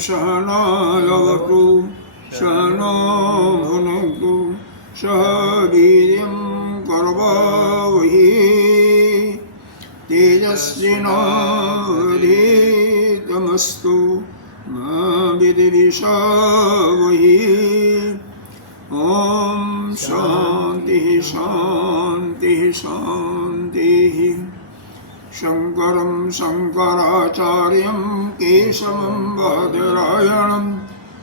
सहनावतु सहनो भुनक्तु सह वीर्यं करवावहै तेजस्विनावधीतमस्तु मा विद्विषावहै। ॐ शान्तिः शान्तिः शान्तिः। शङ्करं शङ्कराचार्यं केशवं बादरायणं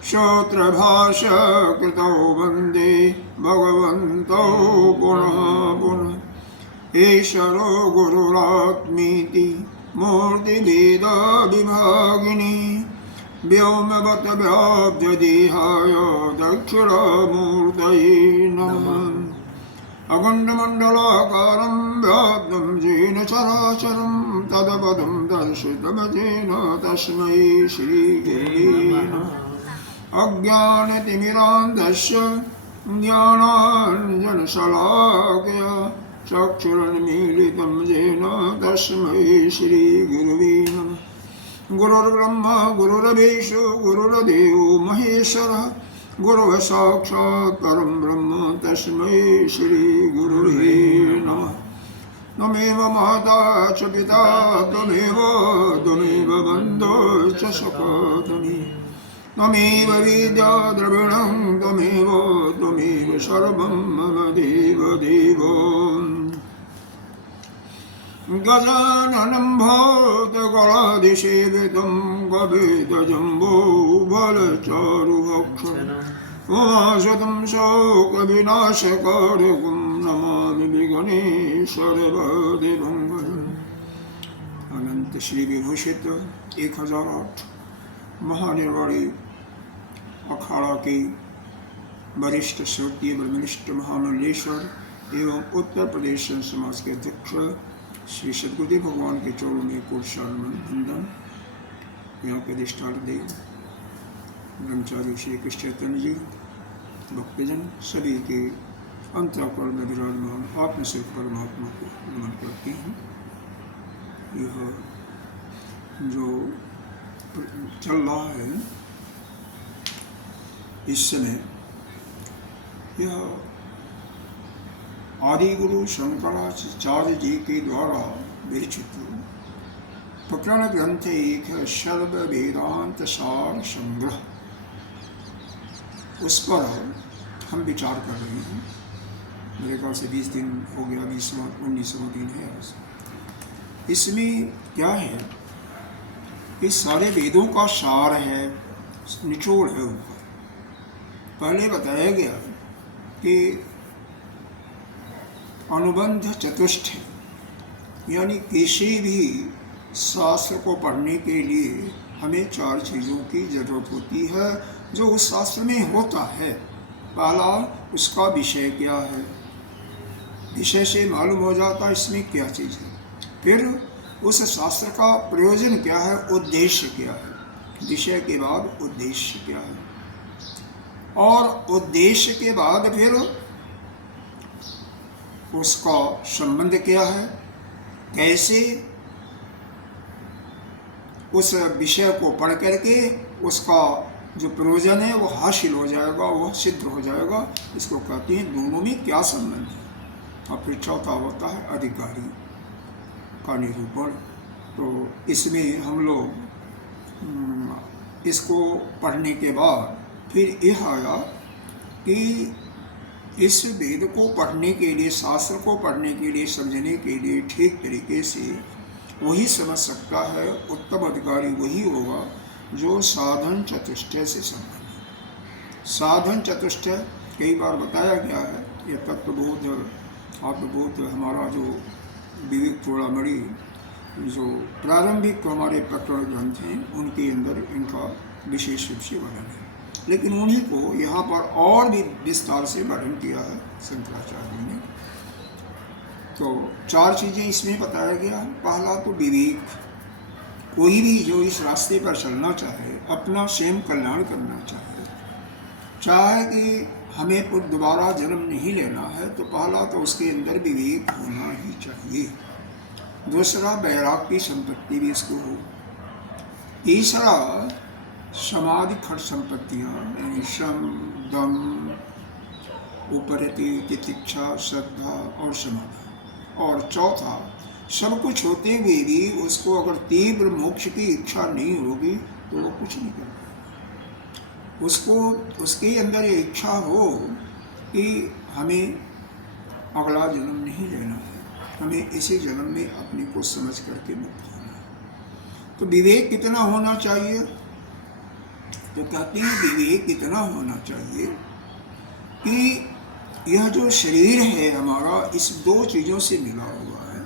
श्रोत्रभाष्यकृतौ वन्दे भगवन्तौ पुनः पुनः। ईश्वरो गुरुरात्मीति मूर्तिभेदविभागिनी व्योमवद्व्याप्तदेहाय दक्षिणामूर्तये नमः। अखण्डमण्डलाकारं व्याप्तं येन चराचरं तदपदं दर्शितमजेन तस्मै श्रीगुरवे नमः। अज्ञानतिमिरान्धस्य ज्ञानाञ्जनशलाकया चक्षुरुन्मीलितं येन तस्मै श्रीगुरवे नमः। गुरुर्ब्रह्मा गुरुर्विष्णु गुरुर्देवो महेश्वरः गुरुः साक्षात् परं ब्रह्म तस्मै श्री गुरुवे नमः। त्वमेव माता च पिता त्वमेव बन्धो च सखा त्वमेव विद्या द्रविणं त्वमेव सर्वं मम देव। गजाननं भूतगणाधिसेवितं गभीरजम्बो बलचारुभक्षम् उमासुतं शोकविनाशकारकं नमामि विघ्नेश्वरदेवं। अनंत श्री विभूषित 1008 महानिर्वाणी अखाड़ा के वरिष्ठ स्वर्गीय ब्रह्मनिष्ठ महामंडलेश्वर एवं उत्तर प्रदेश समाज के अध्यक्ष श्री सद्गुरुदेव भगवान के चरणों में कोटि वंदन। यहाँ के अधिष्ठान देव ब्रह्मचारी श्री कृष्ण चैतन्य जी भक्तजन सभी के अंतःकरण में विराजमान आत्मस्वरूप परमात्मा को नमन करते हैं। यह जो चल रहा है इस समय, यह आदिगुरु शंकराचार्य जी के द्वारा विरचित प्रकरण ग्रंथ एक है सर्व वेदांत सार संग्रह। उस पर हम विचार कर रहे हैं। मेरे ख्याल से 20 दिन हो गया, 19वां दिन है आज। इसमें क्या है, इस सारे वेदों का सार है, निचोड़ है ऊपर। पहले बताया गया कि अनुबंध चतुष्ट है, यानी किसी भी शास्त्र को पढ़ने के लिए हमें 4 चीज़ों की जरूरत होती है जो उस शास्त्र में होता है। पहला, उसका विषय क्या है, विषय से मालूम हो जाता है इसमें क्या चीज़ है। फिर उस शास्त्र का प्रयोजन क्या है, उद्देश्य क्या है। विषय के बाद उद्देश्य क्या है, और उद्देश्य के बाद फिर उसका संबंध क्या है, कैसे उस विषय को पढ़ करके उसका जो प्रयोजन है वो हासिल हो जाएगा, वह सिद्ध हो जाएगा। इसको कहते हैं दोनों में क्या संबंध है। और फिर चौथा होता है अधिकारी का निरूपण। तो इसमें हम लोग इसको पढ़ने के बाद फिर यह आया कि इस वेद को पढ़ने के लिए, शास्त्र को पढ़ने के लिए, समझने के लिए ठीक तरीके से वही समझ सकता है, उत्तम अधिकारी वही होगा जो साधन चतुष्टय से संबंधित। साधन चतुष्टय कई बार बताया गया है। यह तत्वबोध, आत्मबोध, हमारा जो विवेक चूड़ामणि, जो प्रारंभिक हमारे प्रकरण ग्रंथ हैं, उनके अंदर इनका विशेष रूप से वर्णन है। लेकिन उन्हीं को यहाँ पर और भी विस्तार से वर्णन किया है शंकराचार्य ने। तो 4 चीज़ें इसमें बताया गया। पहला तो विवेक, कोई भी जो इस रास्ते पर चलना चाहे, अपना स्वयं कल्याण करना चाहे कि हमें फिर दोबारा जन्म नहीं लेना है, तो पहला तो उसके अंदर विवेक होना ही चाहिए। दूसरा वैराग्य की संपत्ति भी इसको हो। तीसरा समाधि खट संपत्तियाँ यानी शम, दम, उपरति, तितिक्षा, श्रद्धा और समाधि। और चौथा, सब कुछ होते हुए भी उसको अगर तीव्र मोक्ष की इच्छा नहीं होगी तो वो कुछ नहीं कर पाएगा। उसको उसके अंदर ये इच्छा हो कि हमें अगला जन्म नहीं लेना है, हमें इसी जन्म में अपने को समझ करके मुक्त होना है। तो विवेक कितना होना चाहिए? तो कहते हैं विवेक कितना होना चाहिए कि यह जो शरीर है हमारा, इस 2 चीज़ों से मिला हुआ है।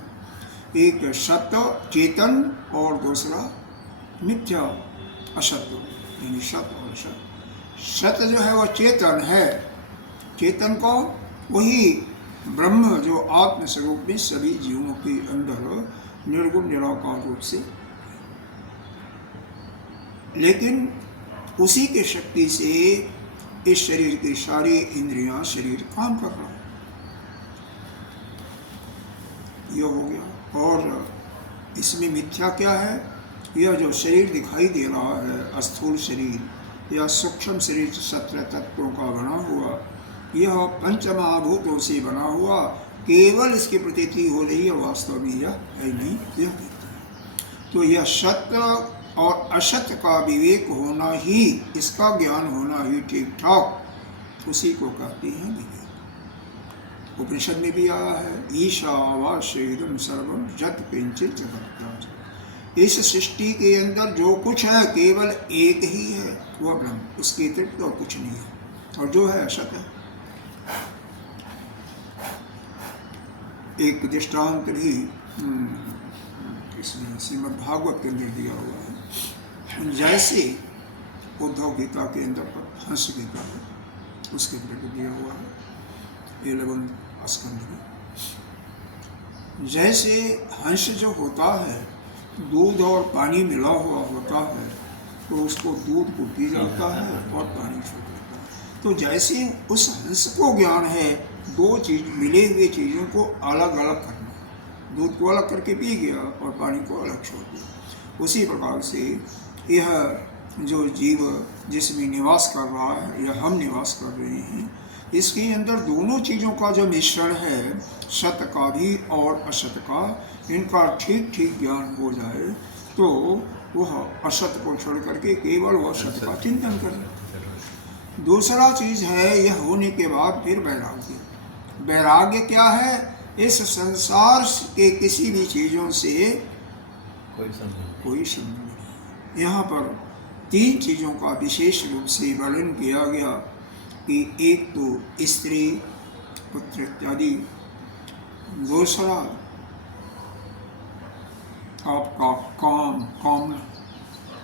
एक सत्य चेतन और दूसरा मिथ्या असत्य, यानी सत्य और असत्य। सत्य जो है वह चेतन है, चेतन को वही ब्रह्म जो आत्म स्वरूप में सभी जीवों के अंदर निर्गुण निराकार रूप से, लेकिन उसी के शक्ति से इस शरीर की सारी इंद्रियां, शरीर काम कर रहा है। यह हो गया। और इसमें मिथ्या क्या है? यह जो शरीर दिखाई दे रहा है, स्थूल शरीर या सूक्ष्म शरीर 17 तत्वों का बना हुआ, यह पंचमहाभूतों से बना हुआ, केवल इसकी प्रतीति हो रही है, वास्तव में यह है नहीं, यह कहते हैं। तो यह सत्य और असत्य का विवेक होना ही, इसका ज्ञान होना ही ठीक ठाक, उसी को कहते हैं विवेक। उपनिषद में भी आया है, ईशावास्येदं सर्वं यत् किंचित् जगत्। इस सृष्टि के अंदर जो कुछ है केवल एक ही है, वह ब्रह्म, उसके अतिरिक्त और कुछ नहीं है, और जो है असत है। एक दृष्टांत भी इसमें श्रीमद् भागवत के अंदर दिया हुआ है। जैसे उद्धव गीता के अंदर पर हंस गीता है, उसके अंदर दिया हुआ है 11 स्कंद में। जैसे हंस जो होता है, दूध और पानी मिला हुआ होता है, तो उसको दूध को पी जाता है और पानी छोड़ देता है। तो जैसे उस हंस को ज्ञान है 2 चीज मिले हुए चीज़ों को अलग अलग करना, दूध को अलग करके पी गया और पानी को अलग छोड़ दिया। उसी प्रकार से यह जो जीव जिसमें निवास कर रहा है या हम निवास कर रहे हैं, इसके अंदर दोनों चीज़ों का जो मिश्रण है, सत्य का भी और असत्य का, इनका ठीक ठीक ज्ञान हो जाए तो वह असत्य को छोड़ करके केवल वह सत्य का चिंतन करे। दूसरा चीज़ है, यह होने के बाद फिर वैराग्य। वैराग्य क्या है? इस संसार के किसी भी चीज़ों से कोई संबंध नहीं। यहाँ पर 3 चीज़ों का विशेष रूप से वर्णन किया गया कि एक तो स्त्री, पुत्र इत्यादि, दूसरा आपका कामना,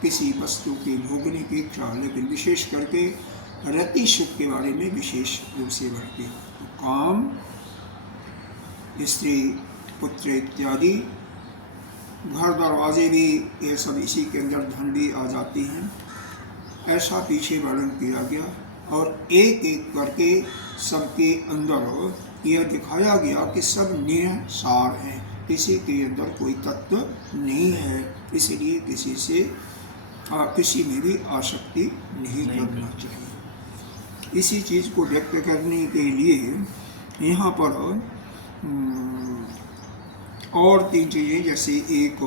किसी वस्तु की भोगने की इच्छा, लेकिन विशेष करके रति सुख के बारे में विशेष रूप से वर्णन किया। तो काम, स्त्री, पुत्र इत्यादि, घर दरवाजे भी, ये सब इसी के अंदर, धन भी आ जाती हैं, ऐसा पीछे वर्णन किया गया। और एक एक करके सबके अंदर यह दिखाया गया कि सब निसार हैं, किसी के अंदर कोई तत्व नहीं है, इसलिए किसी से किसी में भी आसक्ति नहीं करना चाहिए। इसी चीज़ को व्यक्त करने के लिए यहाँ पर और 3 चीज़ें, जैसे एक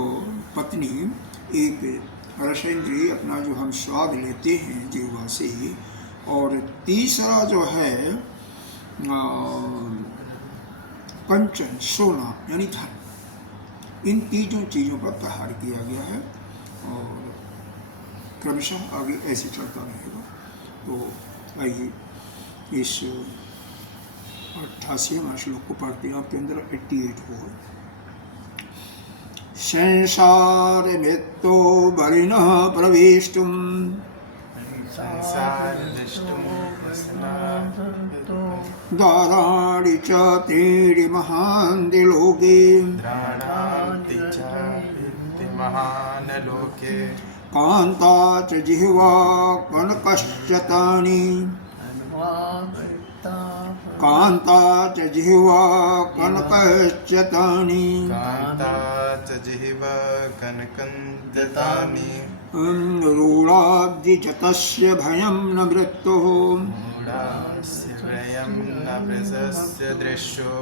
पत्नी, एक रसेंद्रिय, अपना जो हम स्वाद लेते हैं जीवा से, और तीसरा जो है कंचन, सोना यानी धन। इन 3 चीज़ों पर प्रहार किया गया है और क्रमशः आगे ऐसे चलता रहेगा। तो आइए इस 88वें श्लोक को पढ़ते हैं। आपके अंदर 88 हो। संसार मृत्यो बलिनः प्रवेष्टुम् संसार दृष्टुम द्वाराणि च त्रीणि महान्ति लोके द्राणान्ति च इति महान् लोके कान्ता च जिह्वा कनकश्च तानि कान्ता च जिह्वा कनकश्च तानि कान्ता च जिह्वा कनकन्तानि रूढाब्धि च तस्य भयं न मृत्युः मूढास्य भयं न प्रशस्य दृश्यो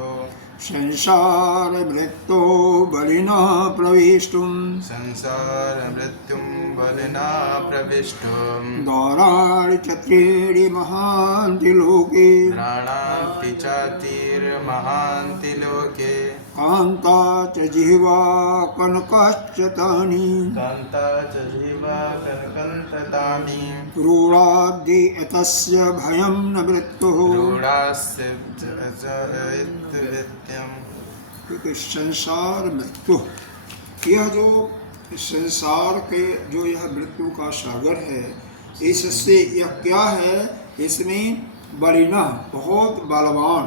संसार मृत्यो बलिना प्रवेष्टुं संसार मृत्युं बलिना प्रविष्टुं द्वाराणि च त्रीणि महान्ति लोके प्राणान्ति च तीर्महान्ति लोके कान्ता च जिह्वा कनकश्च तानि कान्ता च जिह्वा कनकन्तानि रूढाब्धि एतस्य भयं न मृत्युः रूढास्य क्योंकि संसार मृत्यु, यह जो संसार के जो यह मृत्यु का सागर है, इससे यह क्या है, इसमें बलिना बहुत बलवान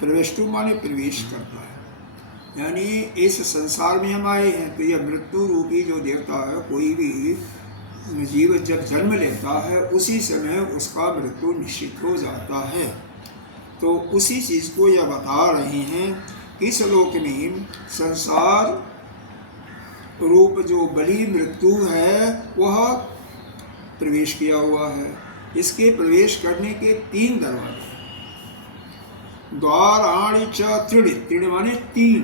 प्रवेष्टु माने प्रवेश करता है। यानी इस संसार में हम आए हैं तो यह मृत्यु रूपी जो देवता है, कोई भी जीव जब जन्म लेता है उसी समय उसका मृत्यु निश्चित हो जाता है। तो उसी चीज़ को यह बता रहे हैं कि इस लोक में संसार रूप जो बलि मृत्यु है वह प्रवेश किया हुआ है। इसके प्रवेश करने के 3 दरवाजे, द्वाराणि च त्रीणि, त्रीणि माने 3,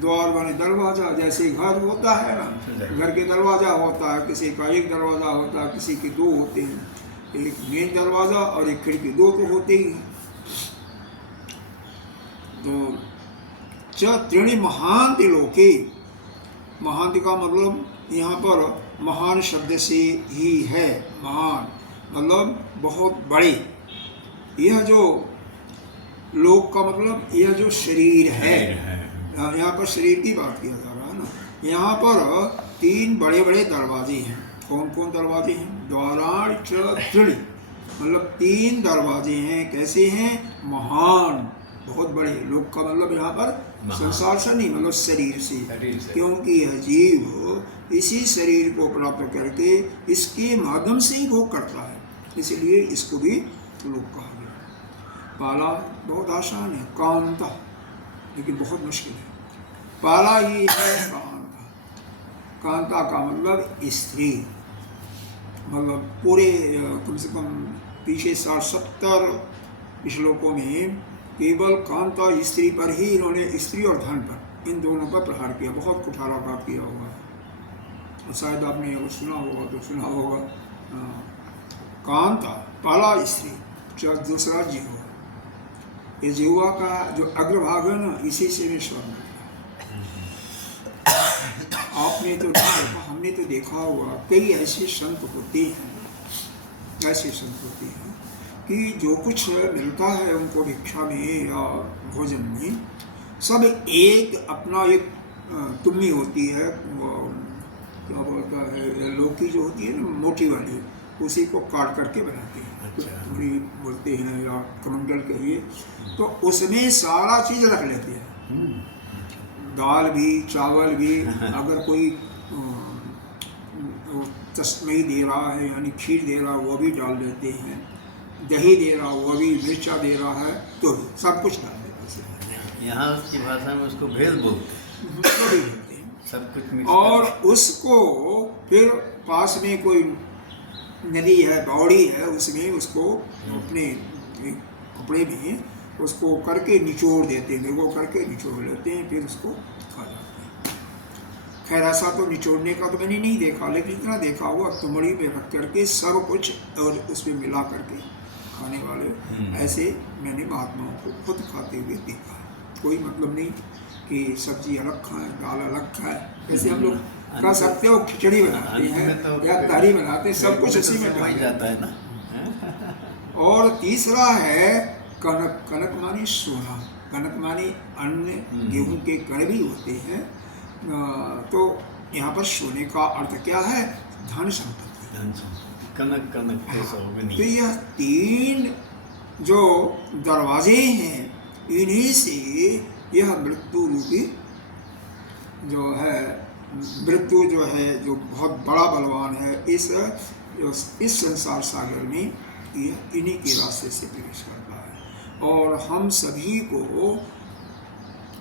द्वार माने दरवाजा, जैसे घर होता है ना, घर के दरवाजा होता है, किसी का 1 दरवाजा होता है, किसी के 2 होते हैं, एक मेन दरवाजा और एक खिड़की, 2 तो होते ही हैं। तो च त्रीणि महान्ति लोके, महान्ति का मतलब यहाँ पर महान शब्द से ही है, महान मतलब बहुत बड़े। यह जो लोक का मतलब यह जो शरीर है, यहाँ पर शरीर की बात किया जा रहा है ना। यहाँ पर 3 बड़े बड़े दरवाजे हैं। कौन कौन दरवाजे हैं? द्वाराणि च त्रीणि, मतलब 3 दरवाजे हैं। कैसे हैं? महान, बहुत बड़े। लोक का मतलब यहाँ पर संसार से नहीं, मतलब शरीर से, क्योंकि यह जीव इसी शरीर को प्राप्त करके इसके माध्यम से ही भोग करता है, इसलिए इसको भी लोक कहा गया। पाला बहुत आसान है, कांता, लेकिन बहुत मुश्किल है। पाला ही है कांता। कांता का मतलब स्त्री, मतलब पूरे कम से कम पीछे 60-70 श्लोकों में केवल कांता स्त्री पर ही इन्होंने, स्त्री और धन पर, इन दोनों पर प्रहार किया। बहुत कुठाराघात किया होगा, और शायद आपने अगर सुना होगा तो सुना होगा। कांता, पाला स्त्री, दूसरा जीवा। ये जीवा का जो अग्रभाग है ना, इसी से में स्वर मिलता है। आपने तो देखा, हमने तो देखा होगा, कई ऐसे संत होते हैं, ऐसे संत होते हैं कि जो कुछ मिलता है उनको भिक्षा में या भोजन में, सब एक अपना एक तुम्मी होती है, क्या बोलता है, लौकी जो होती है ना, मोटी वाली, उसी को काट करके बनाते हैं। थोड़ी बोलते हैं या कमंडल कहिए, तो उसमें सारा चीज़ रख लेते हैं, दाल भी, चावल भी। अगर कोई तस्मई दे रहा है यानी खीर दे रहा है वो भी डाल देते हैं, दही दे रहा वो भी, मिर्चा दे रहा है तो सब कुछ डाल देते हैं। यहाँ की भाषा में उसको भेद बोलते हैं, सब कुछ मिक्स। और उसको फिर पास में कोई नदी है, बावड़ी है, उसमें उसको अपने कपड़े में उसको करके निचोड़ देते हैं, वो करके निचोड़ लेते हैं, फिर उसको खा जाते हैं। खैर ऐसा तो निचोड़ने का तो मैंने नहीं देखा, लेकिन इतना देखा हुआ तुमड़ी में रख करके सब कुछ और उसमें मिला करके खाने वाले, ऐसे मैंने महात्माओं को खुद खाते हुए देखा। कोई मतलब नहीं कि सब्जी अलग खाएं, दाल अलग खाएं, जैसे हम लोग कह सकते हो खिचड़ी बनाते हैं या तहरी बनाते हैं, सब कुछ उसी में डाल जाता है ना। और तीसरा है कनक। कनक मानी सोना, कनक मानी अन्न, गेहूं के कण भी होते हैं। तो यहाँ पर सोने का अर्थ क्या है? धन संपत्ति। कनक कनक के तो सौगनी। यह 3 जो दरवाजे हैं, इन्हीं से यह मृत्यु रूपी जो है, मृत्यु जो है, जो बहुत बड़ा बलवान है, इस संसार सागर में यह इन्हीं के रास्ते से प्रवेश करता है। और हम सभी को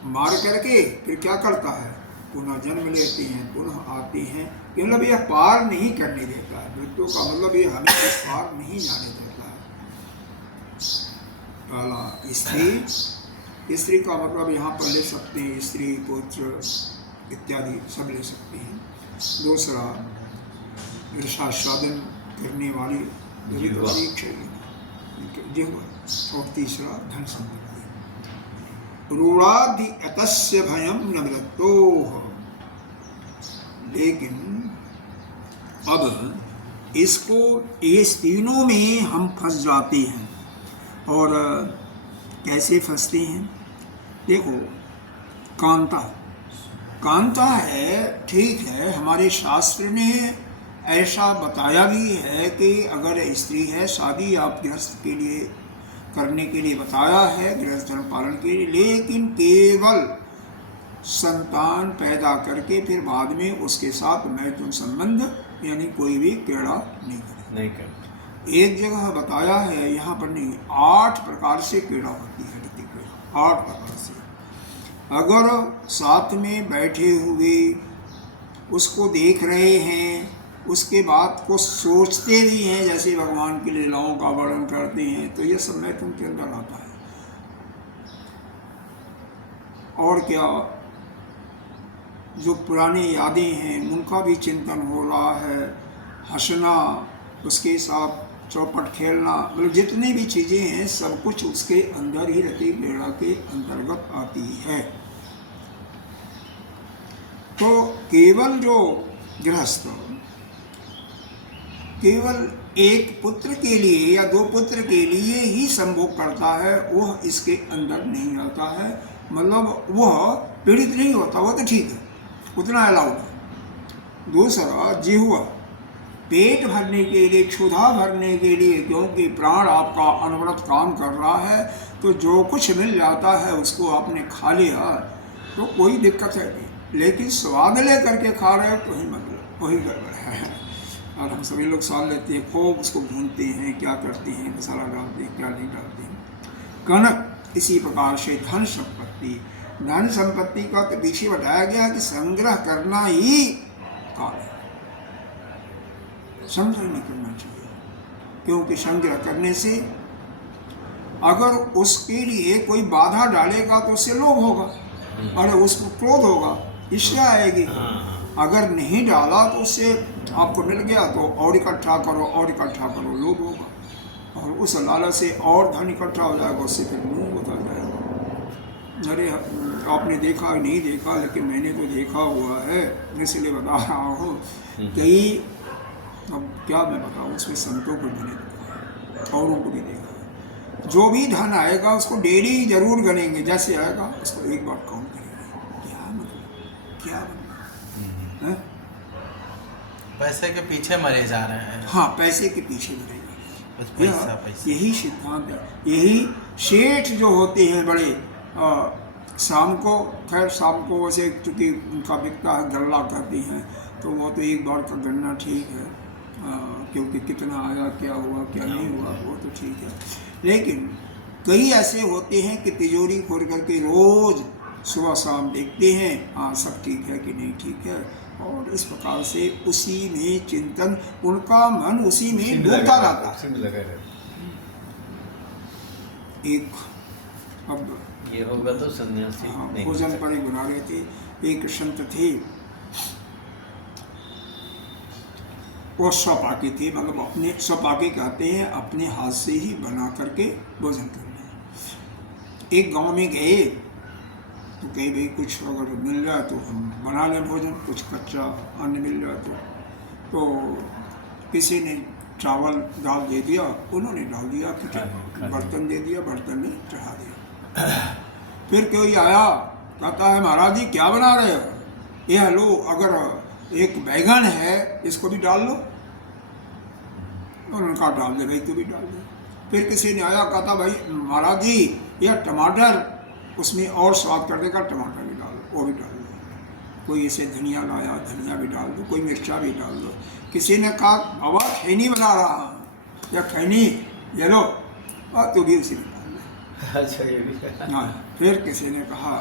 मार करके फिर क्या करता है, पुनः जन्म लेते हैं, पुनः आते हैं। मतलब यह पार नहीं करने देता है। मृत्यु का मतलब यह हमें इस पार नहीं जाने देता है। पहला स्त्री का मतलब यहाँ पर ले सकते हैं, स्त्री पुत्र इत्यादि सब ले सकते हैं। दूसरा रसास्वादन करने वाली जिह्वा, और तीसरा धन संपत्ति। रूढ़ादि अतस्य भयम न मृत्योः। लेकिन अब इसको, इस तीनों में हम फंस जाते हैं। और कैसे फंसते हैं? देखो, कांता है, ठीक है, हमारे शास्त्र ने ऐसा बताया भी है कि अगर स्त्री है, शादी आप गृहस्थ के लिए करने के लिए बताया है, गृहस्थ धर्म पालन के लिए, लेकिन केवल संतान पैदा करके फिर बाद में उसके साथ मैथुन संबंध यानी कोई भी क्रीड़ा नहीं करना। एक जगह बताया है, यहाँ पर नहीं, 8 प्रकार से क्रीड़ा होती है, 8 प्रकार से। अगर साथ में बैठे हुए उसको देख रहे हैं, उसके बाद को सोचते भी हैं, जैसे भगवान की लीलाओं का वर्णन करते हैं, तो यह सब मैथुन के अंदर आता है। और क्या, जो पुरानी यादें हैं उनका भी चिंतन हो रहा है, हंसना, उसके साथ चौपट खेलना, मतलब जितनी भी चीज़ें हैं सब कुछ उसके अंदर ही रति क्रीड़ा के अंतर्गत आती है। तो केवल जो गृहस्थ केवल एक पुत्र के लिए या 2 पुत्र के लिए ही संभोग करता है, वह इसके अंदर नहीं आता है। मतलब वह पीड़ित नहीं होता, वह तो ठीक है, उतना अलाउड है। दूसरा जिह्वा, पेट भरने के लिए, क्षुधा भरने के लिए, क्योंकि प्राण आपका अनवरत काम कर रहा है, तो जो कुछ मिल जाता है उसको आपने खा लिया तो कोई दिक्कत है नहीं, लेकिन स्वाद ले करके खा रहे हो तो ही मतलब वही गड़बड़ है। और हम सभी लोग स्वाद लेते हैं, खूब उसको भूनते हैं, क्या करते हैं, मसाला डालते हैं, क्या नहीं डालते हैं। कनक इसी प्रकार से धन संपत्ति का तो पीछे बताया गया कि संग्रह करना ही काल है, संग्रह नहीं करना चाहिए, क्योंकि संग्रह करने से अगर उसके लिए कोई बाधा डालेगा तो उससे लोभ होगा, और उसको क्रोध होगा, ईर्ष्या आएगी। अगर नहीं डाला तो उससे आपको मिल गया तो और इकट्ठा करो, और इकट्ठा करो, लोभ होगा, और उस लालच से और धन इकट्ठा हो जाएगा, उससे फिर मुँह होता जाएगा। अरे आपने देखा नहीं देखा, लेकिन मैंने तो देखा हुआ है, इसलिए बता रहा हूँ। कई, अब क्या मैं बताऊँ, उसमें संतों को मैंने देखा, औरों को भी देखा है। जो भी धन आएगा उसको डेली जरूर गनेंगे, जैसे आएगा उसको एक बार काउंट करेंगे, क्या मतलब, क्या मतलब है? पैसे के पीछे मरे जा रहे हैं। हाँ, पैसे के पीछे मरे जा रहे हैं। यही सिद्धांत है। यही सेठ जो होते हैं बड़े, शाम को, खैर शाम को वैसे चूँकि उनका बिकता है, गल्ला करती हैं, तो वो तो एक बार का गन्ना ठीक है, क्योंकि कितना आया, क्या हुआ, क्या नहीं हुआ, वो तो ठीक है। लेकिन कई ऐसे होते हैं कि तिजोरी खोल करके रोज़ सुबह शाम देखते हैं, हाँ सब ठीक है कि नहीं ठीक है, और इस प्रकार से उसी में चिंतन, उनका मन उसी में डूबता रहता है। एक अब ये होगा तो सन्यासी नहीं। भोजन पर ही बना रहे थे, एक संत थे, वो स्वपाकी थे, मतलब अपने स्वपाकी कहते हैं अपने हाथ से ही बना करके भोजन करना। एक गांव में गए तो कहीं भाई कुछ अगर मिल रहा तो हम बना लें भोजन, कुछ कच्चा अन्न मिल रहा तो किसी ने चावल दाल दे दिया, उन्होंने डाल दिया, बर्तन दे दिया, बर्तन में चढ़ा दिया। फिर कोई आया, कहता है महाराज जी क्या बना रहे हो? ये लो, अगर एक बैगन है इसको भी डाल लो। उन्होंने कहा डाल दे भाई, तू भी डाल दे। फिर किसी ने आया, कहा था भाई महाराज जी यह टमाटर उसमें और स्वाद कर देगा, टमाटर भी डाल दो, वो भी डाल दो। कोई इसे धनिया लाया, धनिया भी डाल दो, कोई मिर्चा भी डाल दो। किसी ने कहा बाबा खैनी बना रहा हूँ, या खैनी ये लो, और तू भी उसी में डाल दे। अच्छा ये भी। हाँ। फिर किसी ने कहा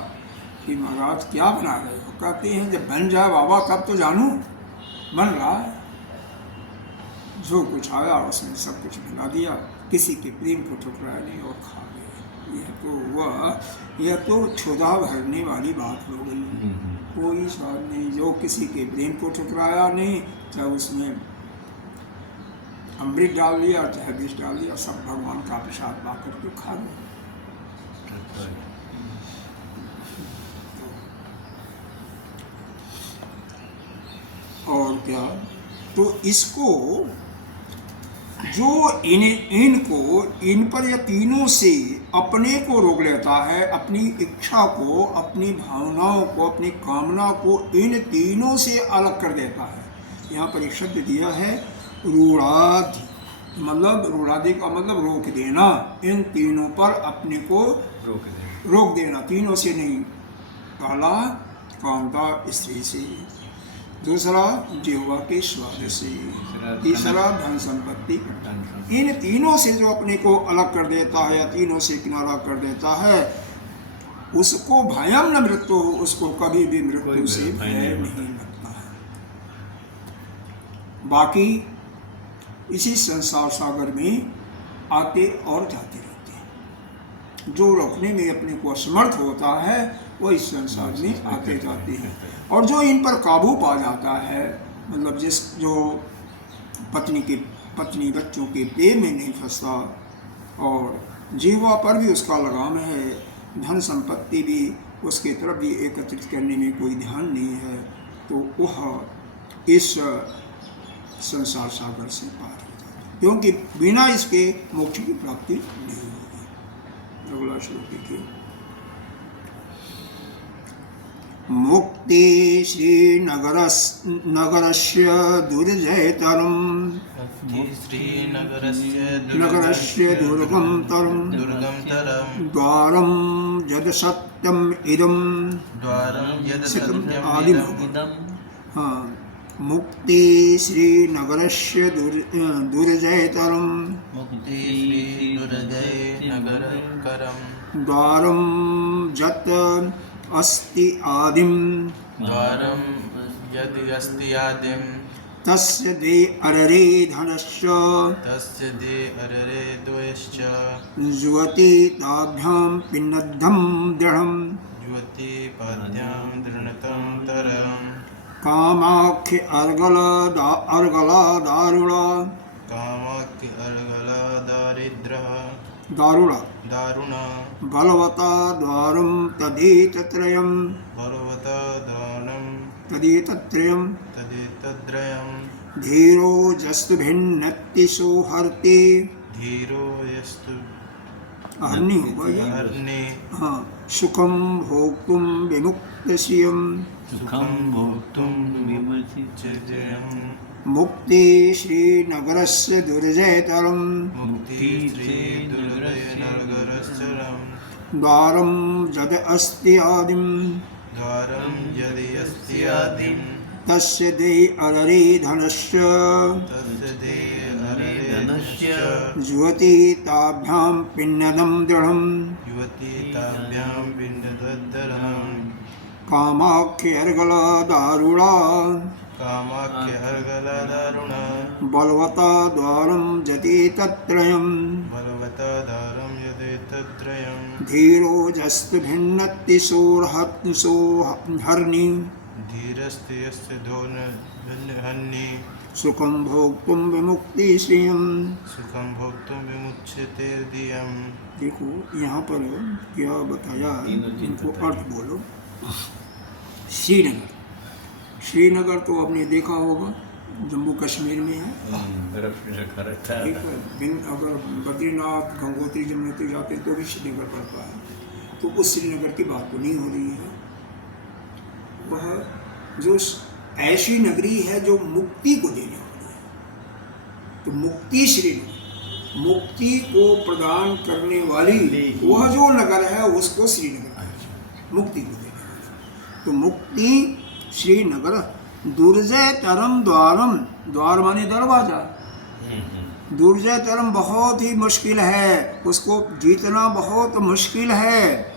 कि महाराज क्या बना रहे हो? कहते हैं जब बन जाए बाबा तब तो जानूं, बन रहा है। जो कुछ आया उसमें सब कुछ मिला दिया, किसी के प्रेम को ठुकराया नहीं और खा गए। यह तो क्षुधा भरने वाली बात हो गई। कोई स्वाद नहीं, जो किसी के प्रेम को ठुकराया नहीं, चाहे उसमें अमृत डाल दिया चाहे विष डाल दिया, सब भगवान का प्रसाद पा करके खा लो। और क्या, तो इसको जो इन पर या तीनों से अपने को रोक लेता है, अपनी इच्छा को, अपनी भावनाओं को, अपनी कामना को इन तीनों से अलग कर देता है। यहाँ पर एक शब्द दिया है रूढ़ाधि, मतलब रूढ़ाधि का मतलब रोक देना। इन तीनों पर अपने को रोक देना, तीनों से नहीं, पहला कामता स्त्री से, दूसरा जिह्वा के स्वाद से, तीसरा धन संपत्ति। इन तीनों से जो अपने को अलग कर देता है या तीनों से किनारा कर देता है, उसको भयम न मृत्यु, उसको कभी भी मृत्यु से भय नहीं लगता है। बाकी इसी संसार सागर में आते और जाते रहते हैं। जो रोकने में अपने को असमर्थ होता है वो इस संसार में आते जाते हैं। और जो इन पर काबू पा जाता है, मतलब जो पत्नी बच्चों के प्रेम में नहीं फंसता और जीवा पर भी उसका लगाम है, धन संपत्ति भी उसके तरफ भी एकत्रित करने में कोई ध्यान नहीं है, तो वह इस संसार सागर से पार हो जाता है, क्योंकि बिना इसके मोक्ष की प्राप्ति नहीं होगी। अगला श्लोक देखिए। मुक्ति श्रीनगरस्य दुर्जयतरम्, नगरस्य दुर्गम तरम्, द्वारं यद् सत्यम् इदम्, आदिम। हाँ, मुक्ति श्रीनगरस्य दुर्जयतरम्, द्वारं यत् अस्ति आदिम, द्वारं यदि अस्ति आदिम, तस्य दे अररे धनश्च, तस्य दे अररे द्वयश्च, जुवति ताभ्यां पिनद्धं दृढम्, युवति पाद्यां दृढतं तरम्, कामाख्य अर्गला दारुणा, कामाख्य अर्गला दारिद्रः, दारुण बलवता द्वारं तदेतत्रयम्, बलवता दानं तदेतत्रयम्, तदेतद्रयम्, धीरो जस्तु भिन्नति सोहर्ति, धीरो यस्तु हरनी होगा ये। हरणे, हाँ, सुखम भोक्तुं विमुक्तश्रियम्, सुखं भोक्तुं विमुच्यते। मुक्ति श्रीनगरस्य दुर्जयतरम्, मुक्ति श्री दुर्जयनगरश्चरम्, द्वारं यद् अस्ति आदिम्, द्वारं यदि अस्ति आदिं, तस्य दे अररे धनश्च, तस्य दे अररे धनश्च, जुवति ताभ्यां पिण्डं दृढम्, युवति ताभ्यां पिण्डदद्धरम्, कामाख्यर्गला दारुणा, कामाख्य अर्गला दारुणा, बलवता द्वारं यदेतत्त्रयम्, बलवता दारं यदेतद्त्रयम्, धीरो जस्तु भिन्नति सोहर्नि, धीरस्ते यस्य धोनहन्नि, सुखं भोक्तुं विमुक्तिश्रियम्। सुखं भोक्तुं विमुच्यते दियम्। देखो यहाँ पर क्या बताया, इनको अर्थ बोलो। श्रीनगर तो आपने देखा होगा, जम्मू कश्मीर में है। ठीक है, अगर बद्रीनाथ गंगोत्री जमुनोत्री जाते तो भी श्रीनगर पड़ता है, तो उस श्रीनगर की बात तो नहीं हो रही है। वह जो ऐसी नगरी है जो मुक्ति को देने वाली है, तो मुक्ति श्रीनगर, मुक्ति को प्रदान करने वाली वह जो नगर है उसको श्रीनगर, मुक्ति को देने वाला। तो मुक्ति श्रीनगर दुर्जय तरम द्वारम, द्वार माने दरवाजा, दुर्जय तरम बहुत ही मुश्किल है, उसको जीतना बहुत मुश्किल है।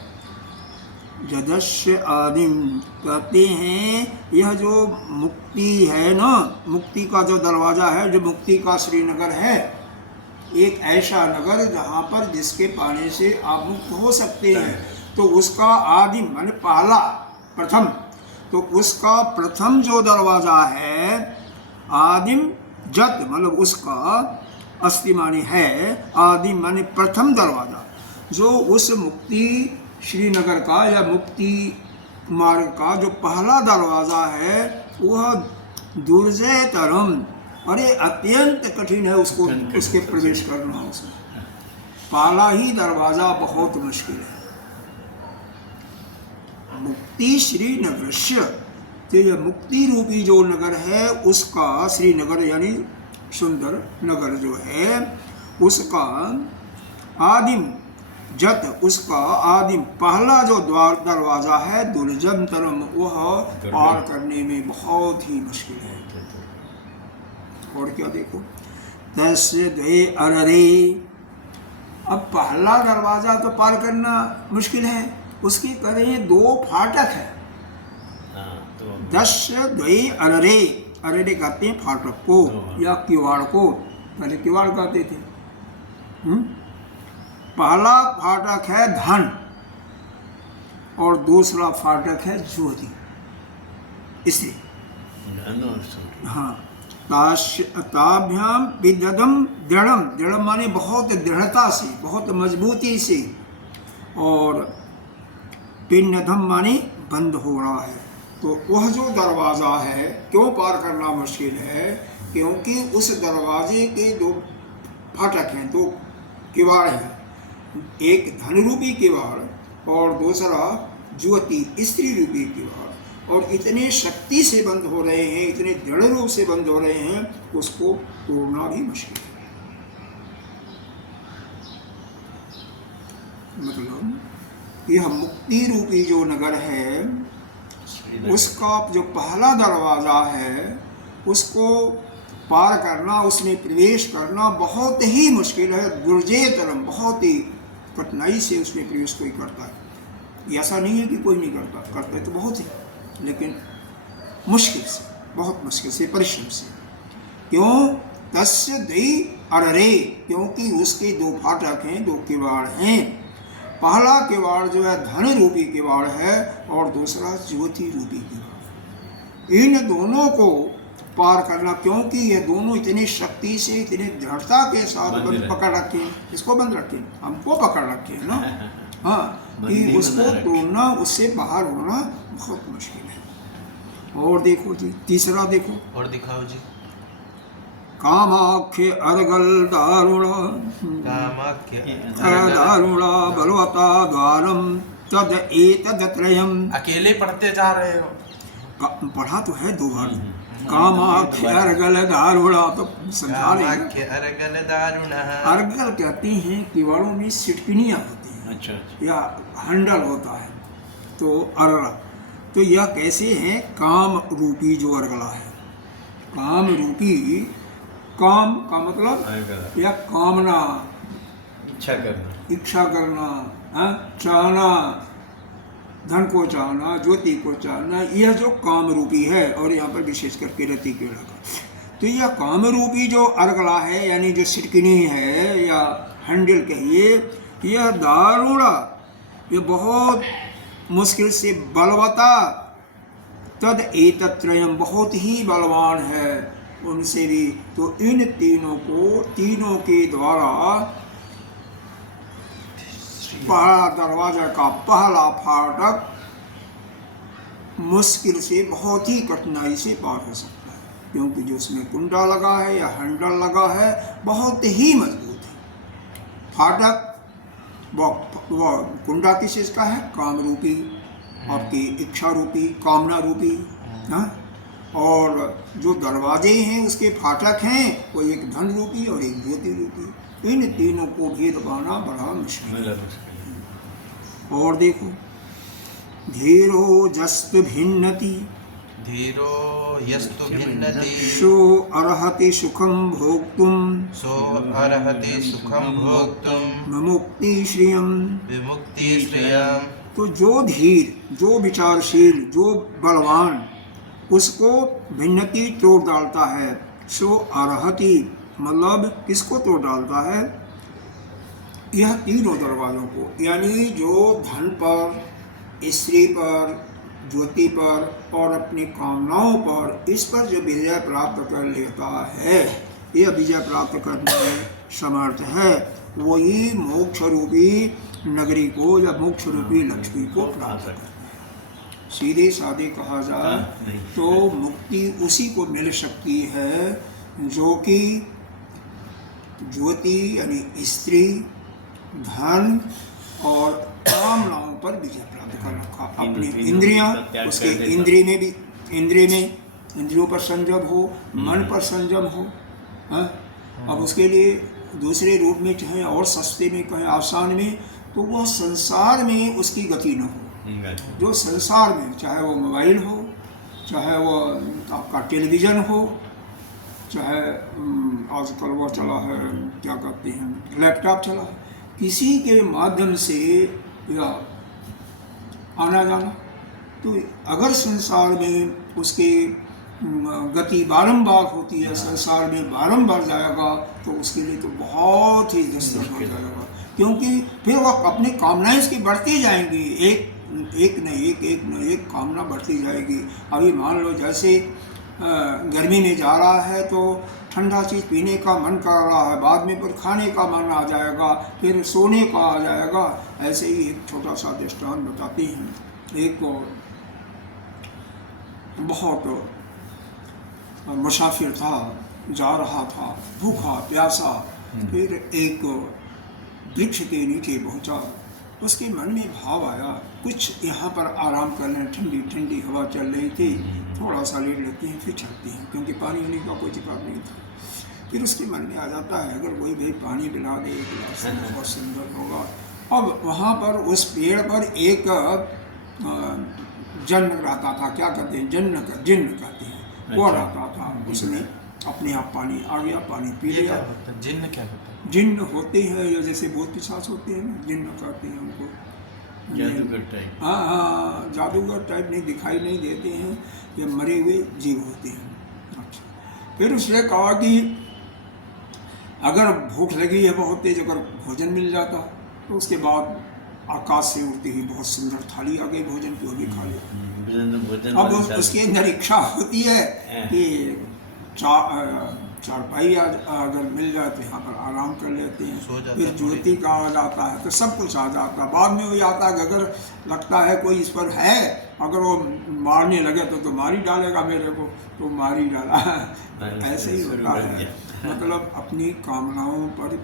जदस्य आदिम कहते हैं यह जो मुक्ति है ना, मुक्ति का जो दरवाजा है, जो मुक्ति का श्रीनगर है, एक ऐसा नगर जहाँ पर जिसके पाने से आप मुक्त हो सकते हैं। तो उसका आदिम माने पहला, प्रथम, तो उसका प्रथम जो दरवाजा है, आदिम जत मतलब उसका, अस्ति माने है, आदिम माने प्रथम दरवाजा, जो उस मुक्ति श्रीनगर का या मुक्ति मार्ग का जो पहला दरवाज़ा है वह दुर्जय तरम, अरे अत्यंत कठिन है उसको, उसके प्रवेश करना, उसमें पहला ही दरवाज़ा बहुत मुश्किल है। मुक्ति श्रीनगर से, तो यह मुक्ति रूपी जो नगर है उसका, श्रीनगर यानी सुंदर नगर जो है उसका आदिम जत, उसका आदिम पहला जो द्वार दरवाजा है, दुर्जनतरम, वह पार करने में बहुत ही मुश्किल है। और क्या देखो, तस्य द्वे अररे, अब पहला दरवाजा तो पार करना मुश्किल है, उसकी करें दो फाटक है। दस्य द्वे अररे, अररे कहते हैं फाटक को या किवाड़ को, पहले किवाड़ कहते थे। पहला फाटक है धन और दूसरा फाटक है ज्योति, इसलिए हाँ, ताभ्याम विदधम दृढ़म, दृढ़ माने बहुत दृढ़ता से, बहुत मजबूती से, और पिन्नधम माने बंद हो रहा है। तो वह जो दरवाज़ा है क्यों पार करना मुश्किल है, क्योंकि उस दरवाजे के दो फाटक हैं, दो किवाड़ हैं, एक धन रूपी किवाड़ और दूसरा ज्योति स्त्री रूपी किवाड़, और इतने शक्ति से बंद हो रहे हैं, इतने दृढ़ रूप से बंद हो रहे हैं, उसको तोड़ना भी मुश्किल है। मतलब यह मुक्ति रूपी जो नगर है उसका जो पहला दरवाज़ा है उसको पार करना, उसमें प्रवेश करना बहुत ही मुश्किल है। दुर्जयतरम, बहुत ही कठिनाई से उसमें प्रवेश कोई करता है। ऐसा नहीं है कि कोई नहीं करता, करता है तो बहुत ही, लेकिन मुश्किल से, बहुत मुश्किल से, परिश्रम से। क्यों? तस्य द्वि अररे, क्योंकि उसके दो फाटक हैं, दो किवाड़ हैं। पहला किवाड़ जो है धन रूपी किवाड़ है और दूसरा ज्योति रूपी किवाड़। इन दोनों को पार करना, क्योंकि ये दोनों इतनी शक्ति से, इतनी दृढ़ता के साथ बंद पकड़ रखे हैं, इसको बंद रखे, हमको पकड़ रखे हैं ना, हाँ, कि उसको तोड़ना, उससे बाहर होना बहुत मुश्किल है। और देखो जी, तीसरा देखो, और दिखाओ जी। कामाख्य अर्गल दारुणा, दारुणा बलवता द्वारम तद एतदत्रयम। अकेले पढ़ते जा रहे हो? पढ़ा तो है दो बार। कामाख्य अर्गल दारुणा, तो समझा रहे हैं। अर्गल दारुणा, अर्गल कहते हैं किवाड़ों में सिटकिनियाँ होती हैं, अच्छा, या हंडल होता है, तो अर्गल, तो यह कैसे है? काम रूपी जो अर्गला है, काम रूपी, काम का मतलब या कामना, इच्छा करना, चाहना, धन को चाहना, ज्योति को चाहना, यह जो काम रूपी है, और यहाँ पर विशेष करके रति के लगा, तो यह काम रूपी जो अर्गला है, यानी जो सिटकिनी है या हैंडल कहिए, यह दारुणा, ये बहुत मुश्किल से बलवता, तद एतत्रयम, बहुत ही बलवान है उनसे भी। तो इन तीनों को, तीनों के द्वारा पहला दरवाजा का पहला फाटक मुश्किल से, बहुत ही कठिनाई से पार हो सकता है, क्योंकि जो उसमें कुंडा लगा है या हैंडल लगा है बहुत ही मजबूत है। फाटक वो कुंडा किस चीज़ का है? काम रूपी, आपकी इच्छा रूपी, कामना रूपी, हाँ, और जो दरवाजे हैं उसके फाटक हैं वो एक धन रूपी और एक ज्योति रूपी। इन तीनों को भेद पाना बड़ा मुश्किल मिला है। मुश्किल। और देखो, धीरो जस्त भिन्नति धीरो यस्तु भिन्नति सो अर्हति सुखम भोक्तुम सो अर्हति सुखम भोक्तुम मुक्ति श्रियम। विमुक्ति श्रियम्। तो जो धीर, जो विचारशील, जो बलवान, उसको भिन्नति तोड़ डालता है। सो अर्हति मतलब किसको तोड़ डालता है? यह तीनों दरवाजों को, यानी जो धन पर, स्त्री पर, ज्योति पर और अपनी कामनाओं पर, इस पर जो विजय प्राप्त कर लेता है, यह विजय प्राप्त करने में समर्थ है, वही मोक्ष रूपी नगरी को या मोक्ष रूपी लक्ष्मी को प्राप्त करता है। सीधे साधे कहा जाए तो मुक्ति उसी को मिल सकती है जो कि ज्योति यानी स्त्री, धन और कामनाओं पर विजय प्राप्त कर रखा। अपनी इंद्रियां, उसके इंद्रिय में भी, इंद्रियों पर संयम हो, मन पर संयम हो। अब उसके लिए दूसरे रूप में चाहे और सस्ते में कहें आसान में, तो वह संसार में उसकी गति न हो। जो संसार में, चाहे वो मोबाइल हो, चाहे वो आपका टेलीविज़न हो, चाहे आजकल वो चला है क्या कहते हैं लैपटॉप चला है, किसी के माध्यम से या आना जाना, तो अगर संसार में उसकी गति बारंबार होती है, संसार में बारंबार जाएगा, तो उसके लिए तो बहुत ही दुष्कर हो जाएगा। क्योंकि फिर वह अपनी कामनाएं उसकी बढ़ती जाएंगी, एक न एक कामना बढ़ती जाएगी। अभी मान लो जैसे गर्मी में जा रहा है तो ठंडा चीज़ पीने का मन कर रहा है, बाद में फिर खाने का मन आ जाएगा, फिर सोने का आ जाएगा। ऐसे ही एक छोटा सा दृष्टांत बताते हैं। एक बहुत मुसाफिर था, जा रहा था भूखा प्यासा, फिर एक वृक्ष के नीचे पहुंचा। उसके मन में भाव आया कुछ यहाँ पर आराम कर लें, ठंडी ठंडी हवा चल रही थी, थोड़ा सा लेट लेते हैं फिर चलते हैं, क्योंकि पानी होने का कोई जिक्र नहीं था। फिर उसके मन में आ जाता है अगर वही भाई पानी पिला दे एक गिलास तो बहुत सुंदर होगा। अब वहाँ पर उस पेड़ पर एक जन्न रहता था, क्या कहते हैं जिन्न कहते हैं, वो रहता था। उसने अपने आप पानी आ गया, पानी पी लिया। जिन्न क्या होता है? जिन्न होते हैं या जैसे भूत पिशाच होते हैं ना, जिन्न कहते हैं उनको, जादूगर टाइप। हाँ, जादूगर टाइप नहीं, दिखाई नहीं देते हैं, ये मरे हुए जीव होते हैं। अच्छा, फिर उसने कहा कि अगर भूख लगी है बहुत तेज, अगर भोजन मिल जाता तो उसके बाद आकाश से उड़ती हुई बहुत सुंदर थाली आ गई भोजन की, वो भी खा लिया। अब उसके अंदर इच्छा होती है कि चारपाई अगर मिल जाए तो यहाँ पर आराम कर लेते हैं। फिर ज्योति का आ जाता है तो सब कुछ आ जाता है। बाद में वो आता है अगर लगता है कोई इस पर है, अगर वो मारने लगे तो मार ही डालेगा मेरे को, तो मार ही डाला। ऐसे ही होता है। मतलब अपनी कामनाओं पर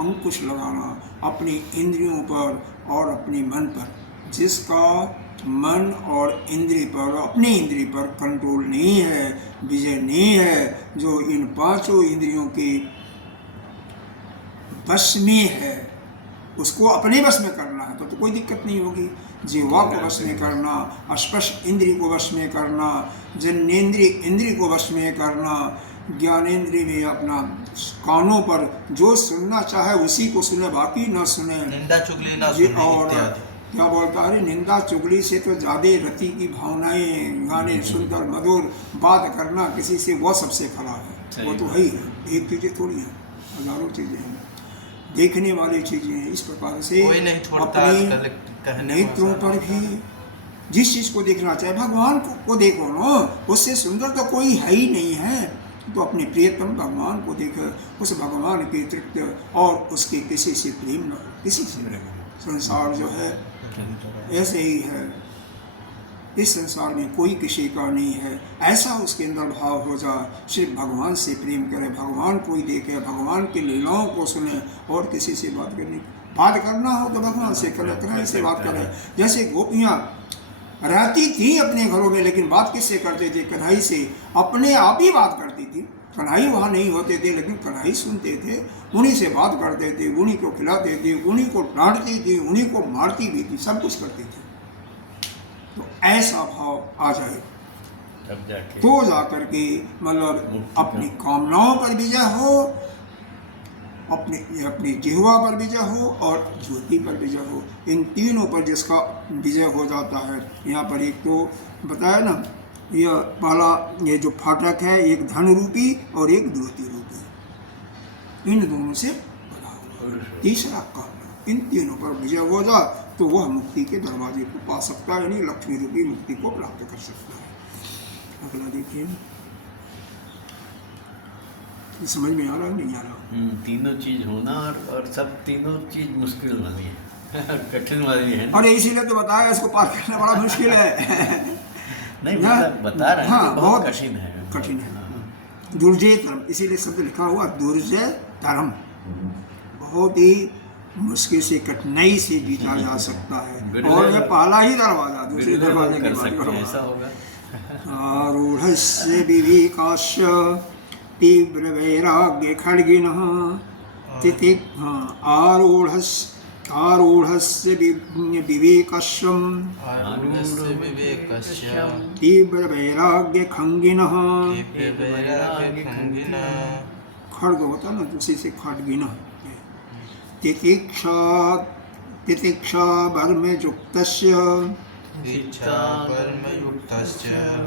अंकुश लगाना, अपनी इंद्रियों पर और अपने मन पर, जिसका मन और इंद्रिय पर, अपनी इंद्रिय पर कंट्रोल नहीं है, विजय नहीं है, जो इन पांचों इंद्रियों के वश में है, उसको अपने वश में करना है तो कोई दिक्कत नहीं होगी। जीवा को वश में करना, स्पर्श इंद्रिय को वश में करना, जन्नेन्द्रिय इंद्रिय को वश में करना, ज्ञानेन्द्रिय में अपना कानों पर जो सुनना चाहे उसी को सुने, बाकी न सुने, निंदा चुगली ना सुने और इत्यादि। क्या बोलता है, निंदा चुगली से तो ज़्यादा रति की भावनाएं, गाने सुनकर मधुर बात करना किसी से, वो सबसे खराब है। वो तो है ही है, एक चीज़ें थोड़ी हैं, हजारों चीज़ें हैं, देखने वाली चीज़ें हैं। इस प्रकार से अपने नेत्रों पर भी जिस चीज़ को देखना चाहे, भगवान को देखो ना, उससे सुंदर तो कोई है ही नहीं है। तो अपने प्रियतम भगवान को देखे, उस भगवान के तृप्त और उसके किसी से प्रेम न हो, किसी से। संसार जो है ऐसे ही है, इस संसार में कोई किसी का नहीं है। ऐसा उसके अंदर भाव हो जाए, सिर्फ भगवान से प्रेम करे, भगवान को ही देखे, भगवान की लीलाओं को सुने, और किसी से बात करना हो तो भगवान से करे, से बात करे। जैसे गोपियाँ रहती थी अपने घरों में, लेकिन बात किससे करते थे? कन्हई से। अपने आप ही बात करती थी। कन्हई वहाँ नहीं होते थे, लेकिन कन्हई सुनते थे, उन्हीं से बात करते थे, उन्हीं को खिलाते थे, उन्हीं को डांटती थी, उन्हीं को मारती भी थी, सब कुछ करती थी। तो ऐसा भाव आ जाए तब जाके तो जाकर के मतलब अपनी कामनाओं पर विजय हो, अपनी जिह्वा पर विजय हो और ज्योति पर विजय हो। इन तीनों पर जिसका विजय हो जाता है, यहाँ पर एक तो बताया ना, यह पहला ये जो फाटक है, एक धन रूपी और एक द्योति रूपी, इन दोनों से बड़ा हुआ। तीसरा काम, इन तीनों पर विजय हो जाए तो वह मुक्ति के दरवाजे को पा सकता है, यानी लक्ष्मी रूपी मुक्ति को प्राप्त कर सकता है। अगला देखिए, समझ में आ रहा है नहीं आ रहा? तीनों चीज होना और सब तीनों चीज मुश्किल वाली है कठिन वाली है। अरे इसीलिए तो बताया, इसको पार करना बड़ा मुश्किल है। नहीं बता रहे हैं हाँ, कि बहुत कठिन है। कठिन है। दुर्जय तरम, इसीलिए शब्द लिखा हुआ दुर्जय तरम, बहुत ही मुश्किल से, कठिनाई से जीता जा सकता है। और यह पहला ही दरवाजा, दूसरे दरवाजे के बाद ऐसा होगा। आरूढ़स्य विवेकास्य तीव्र वैराग्य खड्गिनः तितिक् आरूढ़स्य विवेकस्यम् तीव्र वैराग्य खंगिनः, खड्ग होता ना, दूसरे से खड्गिनः। तितिक्षा वर्मयुक्तस्य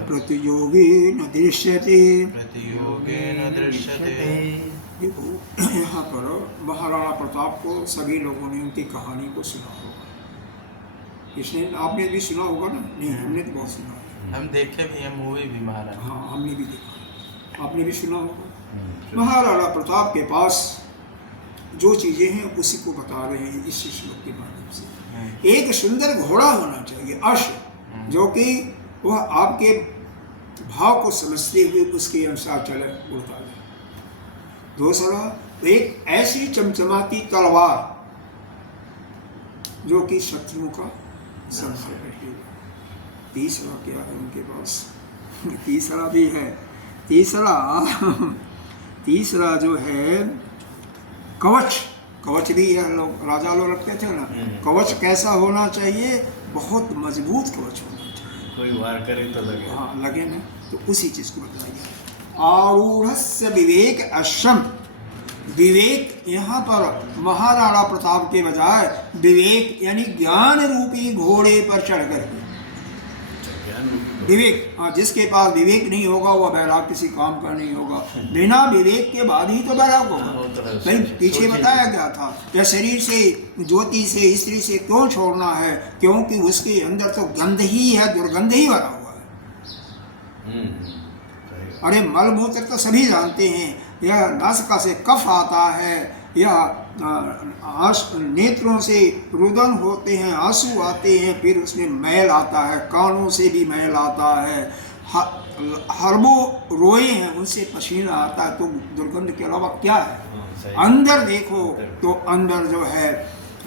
प्रतियोगेन दृश्यते। देखो यहाँ पर महाराणा प्रताप को सभी लोगों ने उनकी कहानी को सुना होगा। इसने आपने भी सुना होगा ना? नहीं, हमने तो बहुत सुना है। हम देखे भी हैं, मूवी भी महाराणा। हाँ, हमने भी देखा, आपने भी सुना होगा। महाराणा प्रताप के पास जो चीजें हैं उसी को बता रहे हैं इस श्लोक के माध्यम से। एक सुंदर घोड़ा होना चाहिए, अश्व, जो कि वह आपके भाव को समझते हुए उसके अनुसार चले, उड़ता जाए। दूसरा, एक ऐसी चमचमाती तलवार जो कि शत्रुओं का संहार करे। तीसरा क्या है उनके पास? तीसरा भी है। तीसरा जो है कवच। कवच भी यह लोग राजा लोग रखते थे ना। कवच कैसा होना चाहिए? बहुत मजबूत कवच होना चाहिए, कोई वार करे तो लगे। हाँ, लगे ना। तो उसी चीज को बताइए। आरूढ़स्य विवेक अश्वम, विवेक यहाँ पर महाराणा प्रताप के बजाय विवेक यानी ज्ञान रूपी घोड़े पर चढ़कर, विवेक, हाँ, जिसके पास विवेक नहीं होगा वह बैराग किसी काम का नहीं होगा। बिना विवेक के बाद ही तो बैराग होगा। नहीं, पीछे बताया गया था या शरीर से, ज्योति से, स्त्री से क्यों छोड़ना है? क्योंकि उसके अंदर तो गंध ही है, दुर्गंध ही भरा हुआ है। अरे मलमूत्र तो सभी जानते हैं, यह नासिका से कफ आता है, यह नेत्रों से रुदन होते हैं, आंसू आते हैं, फिर उसमें मैल आता है, कानों से भी मैल आता है, हरबों रोए हैं उनसे पसीना आता है। तो दुर्गंध के अलावा क्या है? अंदर देखो तो अंदर जो है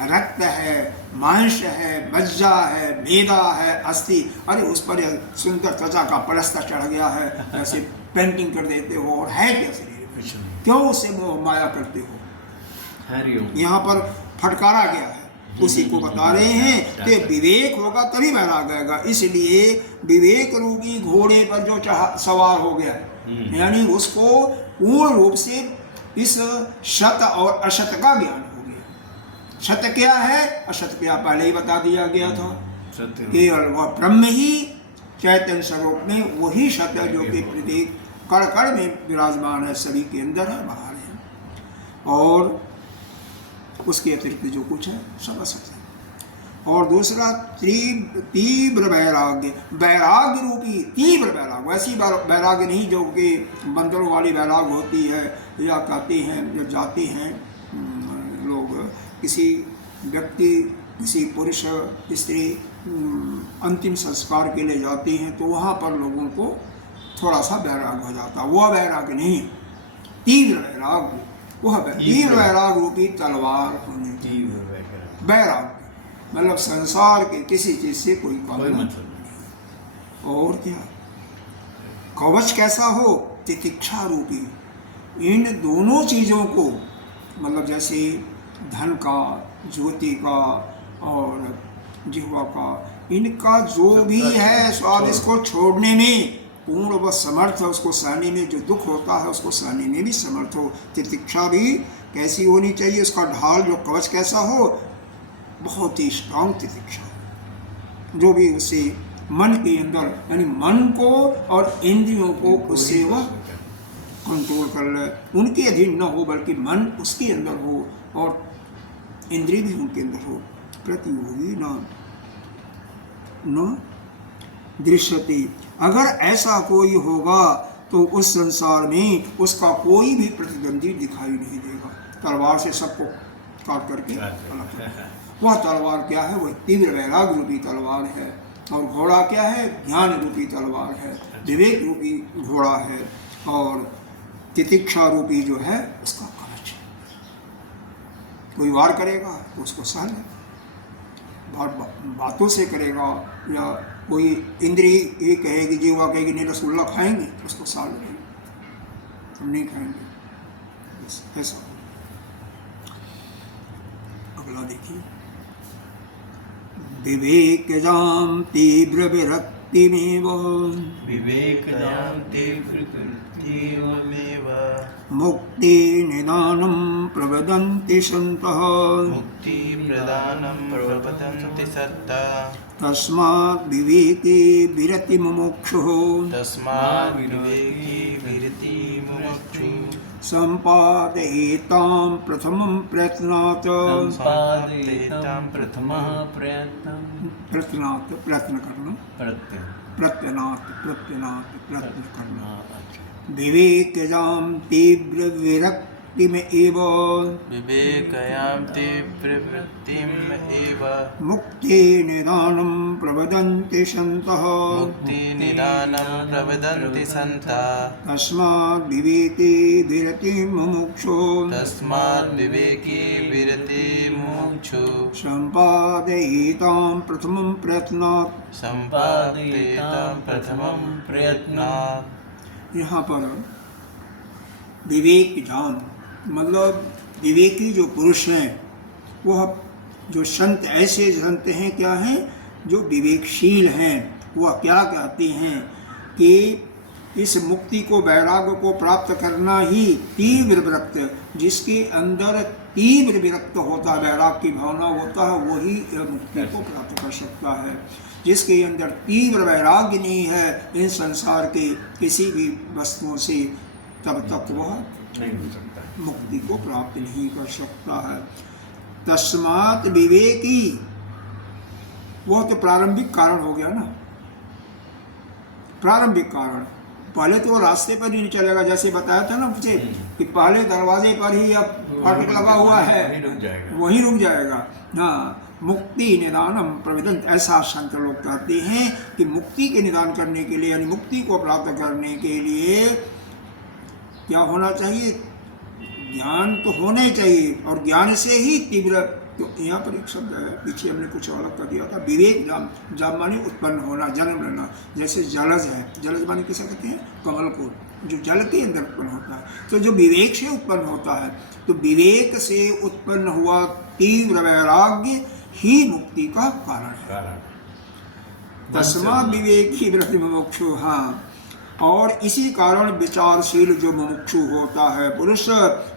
रक्त है, मांस है, मज्जा है, मेदा है, अस्थि। अरे उस पर सुंदर त्वचा का पलस्तर चढ़ गया है, ऐसे पेंटिंग कर देते हो, और है क्या शरीर में? क्यों उससे मोह माया करते हो? यहाँ पर फटकारा गया है, उसी को बता रहे हैं कि विवेक होगा तभी वैराग आएगा। इसलिए विवेक रूपी घोड़े पर जो सवार हो गया, यानी उसको पूर्ण रूप से इस शत और अशत का ज्ञान हो गया। शत क्या है, अशत क्या पहले ही बता दिया गया था। केवल वह ब्रह्म ही चैतन्य स्वरूप में वही शत है, जो कि प्रत्येक कण कण में विराजमान है, सभी के अंदर है, बाहर है, और उसके अतिरिक्त जो कुछ है सब असत है। और दूसरा तीव्र वैराग्य, वैराग्य रूपी तीव्र वैराग्य, वैसी वैराग्य नहीं जो कि बंदरों वाली वैराग्य होती है, या कहते हैं जब जाते हैं लोग किसी व्यक्ति, किसी पुरुष स्त्री अंतिम संस्कार के लिए जाते हैं, तो वहाँ पर लोगों को थोड़ा सा वैराग्य हो जाता है। वह वैराग्य नहीं, तीव्र वैराग्य, वह तीव्र वैराग रूपी तलवार होनी चाहिए। वैराग मतलब संसार के किसी चीज से कोई मतलब नहीं। और क्या, कवच कैसा हो, तितिक्षा रूपी। इन दोनों चीज़ों को, मतलब जैसे धन का, ज्योति का और जिह्वा का, इनका जो भी है स्वाद, इसको छोड़ने में पूर्ण व समर्थ है, उसको सहने में, जो दुख होता है उसको सहने में भी समर्थ हो। तितिक्षा भी कैसी होनी चाहिए, उसका ढाल, जो कवच कैसा हो, बहुत ही स्ट्रांग तितिक्षा, जो भी उसे मन के अंदर, यानी मन को और इंद्रियों को उससे वह कंट्रोल कर ले, उनके अधीन न हो, बल्कि मन उसके अंदर हो और इंद्रिय भी उनके अंदर हो। प्रतियोगी न दृश्यते, अगर ऐसा कोई होगा तो उस संसार में उसका कोई भी प्रतिद्वंदी दिखाई नहीं देगा। तलवार से सबको काट करके अलग, वह तलवार क्या है, वह तीव्र वैराग रूपी तलवार है। और घोड़ा क्या है, ज्ञान रूपी तलवार है, विवेक रूपी घोड़ा है, और तितिक्षा रूपी जो है उसका कवच। कोई वार करेगा तो उसको सह ले, बातों से करेगा, या कोई इंद्रिय ये कहेगी, जीवा कहेगी नहीं रसगुल्ला खाएंगे, तो उसको साल लेंगे, हम नहीं खाएंगे, बस ऐसा। अगला देखिए, विवेकजाम तीव्र विरक्तिमेव, विवेकजाम तीव्र विरक्तिमेव, मुक्ति निदानं प्रवदन्ति सन्तः, मुक्ति प्रदानं प्रवदन्ति सन्तः, तस्मात् विवेके विरति मुमुक्षुः, तस्मात् विवेके विरति मुमुक्षुः, सम्पादयेतां प्रथमं प्रयत्नात्, संपादयेतां प्रथमः प्रयत्नात्, प्रयत्न करना, प्रत्यनात् प्रयत्न करना। विवेकजां तीव्र विरक्तिमेव, विवेकयां तीव्रवृत्तिम् एव, मुक्ति निदानं प्रवदन्ति सन्तः, मुक्ति निदानं प्रवदन्ति सन्तः, तस्मात् विवेके विरति मुमुक्षु, तस्मात् विवेके विरति मुमुक्षु, सम्पादयेतां प्रथमं प्रयत्नात्। सम्पादयेतां प्रथमं प्रयत्नात्। यहाँ पर विवेक जान, मतलब विवेकी जो पुरुष हैं, वह जो संत, ऐसे संत हैं, क्या हैं, जो विवेकशील हैं, वह क्या कहते हैं कि इस मुक्ति को, वैराग्य को प्राप्त करना ही तीव्र विरक्त, जिसके अंदर तीव्र विरक्त होता है, वैराग्य की भावना होता है, वही मुक्ति को प्राप्त कर सकता है। जिसके अंदर तीव्र वैराग्य नहीं है इन संसार के किसी भी वस्तुओं से, तब तक वह नहीं हो सकता, मुक्ति को प्राप्त नहीं कर सकता है। तस्मात् विवेकी, वह तो प्रारंभिक कारण हो गया ना, प्रारंभिक कारण। पहले तो वो रास्ते पर ही नहीं चलेगा, जैसे बताया था ना मुझे कि पहले दरवाजे पर ही अब फाटक लगा हुआ है, वहीं रुक जाएगा। हाँ, मुक्ति निदानम प्रविदंत, ऐसा शंकर लोग कहते हैं कि मुक्ति के निदान करने के लिए, यानी मुक्ति को प्राप्त करने के लिए क्या होना चाहिए, ज्ञान तो होना ही चाहिए, और ज्ञान से ही तीव्र। तो यहाँ पर एक शब्द है, पीछे हमने कुछ अलग कर दिया था, विवेक जाम, जाम माने उत्पन्न होना, जन्म लेना। जैसे जलज है, जलज माने किसे कहते हैं, कमल को, जो जल के अंदर उत्पन्न होता है। तो जो विवेक से उत्पन्न होता है, तो विवेक से उत्पन्न हुआ तीव्र वैराग्य ही मुक्ति का कारण है। तस्मात् विवेकी विरति मुमुक्षु। हाँ, और इसी कारण विचारशील जो मुमुक्षु होता है पुरुष,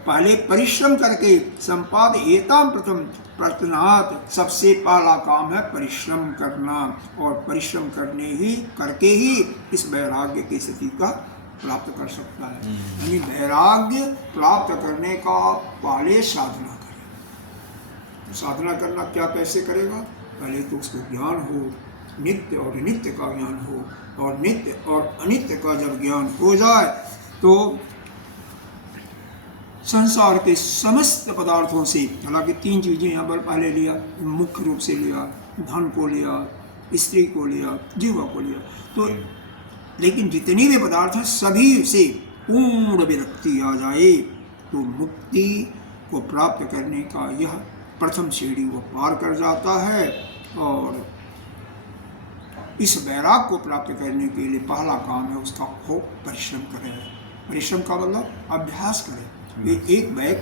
पहले परिश्रम करके, संपादयेतां प्रथम प्रयत्नात्, सबसे पहला काम है परिश्रम करना, और परिश्रम करके ही इस वैराग्य की स्थिति का प्राप्त कर सकता है। यानी वैराग्य प्राप्त करने का पहले साधना करें। साधना करना क्या, कैसे करेगा, पहले तो उसको ज्ञान हो, नित्य और अनित्य का ज्ञान हो, और नित्य और अनित्य का जब ज्ञान हो जाए तो संसार के समस्त पदार्थों से, हालांकि तीन चीजें यहाँ पर पहले लिया, मुख्य रूप से लिया, धन को लिया, स्त्री को लिया, जीवा को लिया, तो लेकिन जितनी भी पदार्थ हैं सभी से पूर्ण विरक्ति आ जाए तो मुक्ति को प्राप्त करने का यह प्रथम सीढ़ी वो पार कर जाता है, और इस वैराग को प्राप्त करने के लिए पहला काम है उसका खूब परिश्रम करे। परिश्रम का मतलब अभ्यास करे। ये एक बैग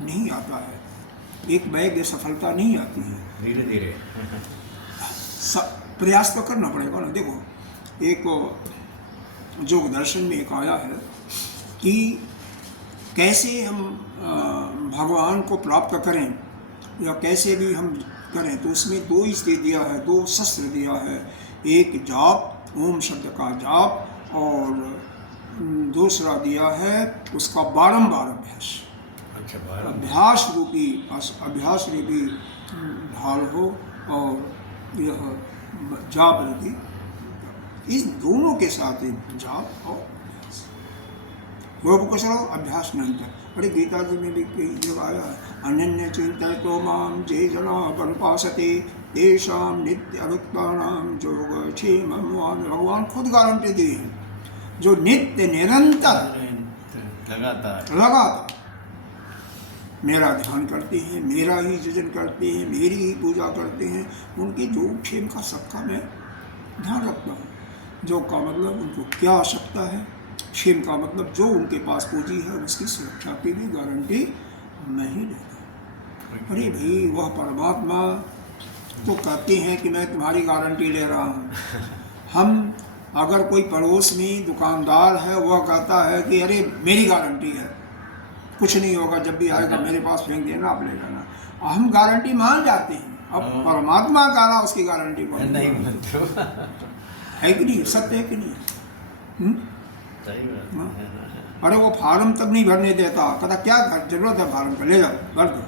नहीं आता है, एक बैग सफलता नहीं आती है, धीरे धीरे प्रयास तो करना पड़ेगा ना। देखो, एक योग दर्शन में एक आया है कि कैसे हम भगवान को प्राप्त करें या कैसे भी हम करें, तो उसमें दो स्थिति दिया है, दो शस्त्र दिया है। एक जाप, ओम शब्द का जाप, और दूसरा दिया है उसका बारंबार अभ्यास। अच्छा, अभ्यास रूपी ढाल हो और यह जाप रूपी, इस दोनों के साथ जाप और अभ्यास, योग कुशल अभ्यास निरंतर। अरे गीता जी में भी कई जगह आया है, अनन्य चिंतयतो माम जे जना परिपासते तेषां नित्य अभियुक्तानां योगक्षेमं वाम। भगवान खुद गारंटी दी है, जो नित्य निरंतर लगातार मेरा ध्यान करते हैं, मेरा ही सृजन करते हैं, मेरी ही पूजा करते हैं, उनके योगक्षेम का सबका मैं ध्यान रखता हूँ। योग का मतलब उनको क्या आवश्यकता है, क्षेम का मतलब जो उनके पास पूंजी है उसकी सुरक्षा की भी गारंटी मैं ही लेता। अरे भाई, वह परमात्मा तो कहते हैं कि मैं तुम्हारी गारंटी ले रहा हूँ। हम अगर कोई पड़ोस में दुकानदार है, वह कहता है कि अरे मेरी गारंटी है, कुछ नहीं होगा, जब भी आएगा मेरे पास फेंक देना, आप ले जाना। हम गारंटी मान जाते हैं। अब परमात्मा कह रहा उसकी गारंटी नहीं मानते हो। है कि नहीं, सत्य है कि नहीं? सही बात। अरे वो फार्म तक नहीं भरने देता, कहता क्या जरूरत है फार्म का, ले जाओ भर दो।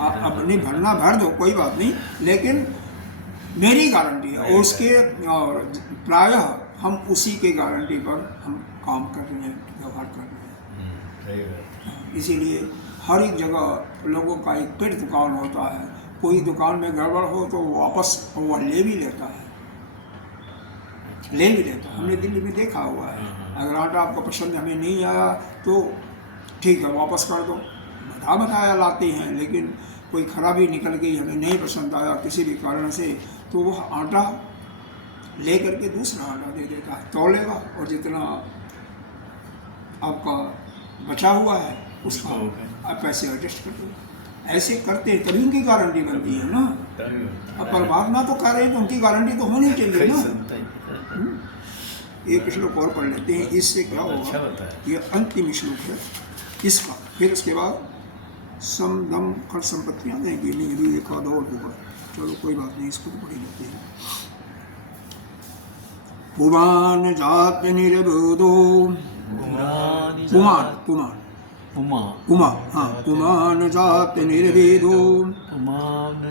अब नहीं भरना भर दो, कोई बात नहीं, लेकिन मेरी गारंटी है। और उसके प्रायः हम उसी के गारंटी पर हम काम कर रहे हैं, व्यवहार कर रहे हैं। इसीलिए हर एक जगह लोगों का एक पेट दुकान होता है, कोई दुकान में गड़बड़ हो तो वापस वो ले भी लेता है, ले भी लेता है। हमने दिल्ली में देखा हुआ है, अगर आटा आपको पसंद हमें नहीं आया तो ठीक है वापस कर दो, बताया लाते हैं, लेकिन कोई खराबी निकल गई, हमें नहीं पसंद आया किसी भी कारण से, तो वह आटा ले करके दूसरा आटा दे देता है, तौलेगा और जितना आपका बचा हुआ है उसका आप पैसे एडजस्ट कर दो। ऐसे करते हैं तभी उनकी गारंटी बनती है ना। अब परमात्मा तो कर रहे हैं तो उनकी गारंटी तो होनी चाहिए ना। एक श्लोक और पढ़ लेते हैं, इससे क्या होगा। ये अंतिम श्लोक है इसका, फिर उसके बाद सम दम खट संपत्तियाँ देंगी, नहीं अभी एक आध और होगा, चलो कोई बात नहीं, इसको तो पढ़ लेते हैं। पुमान जात निर्बोधो, पुमान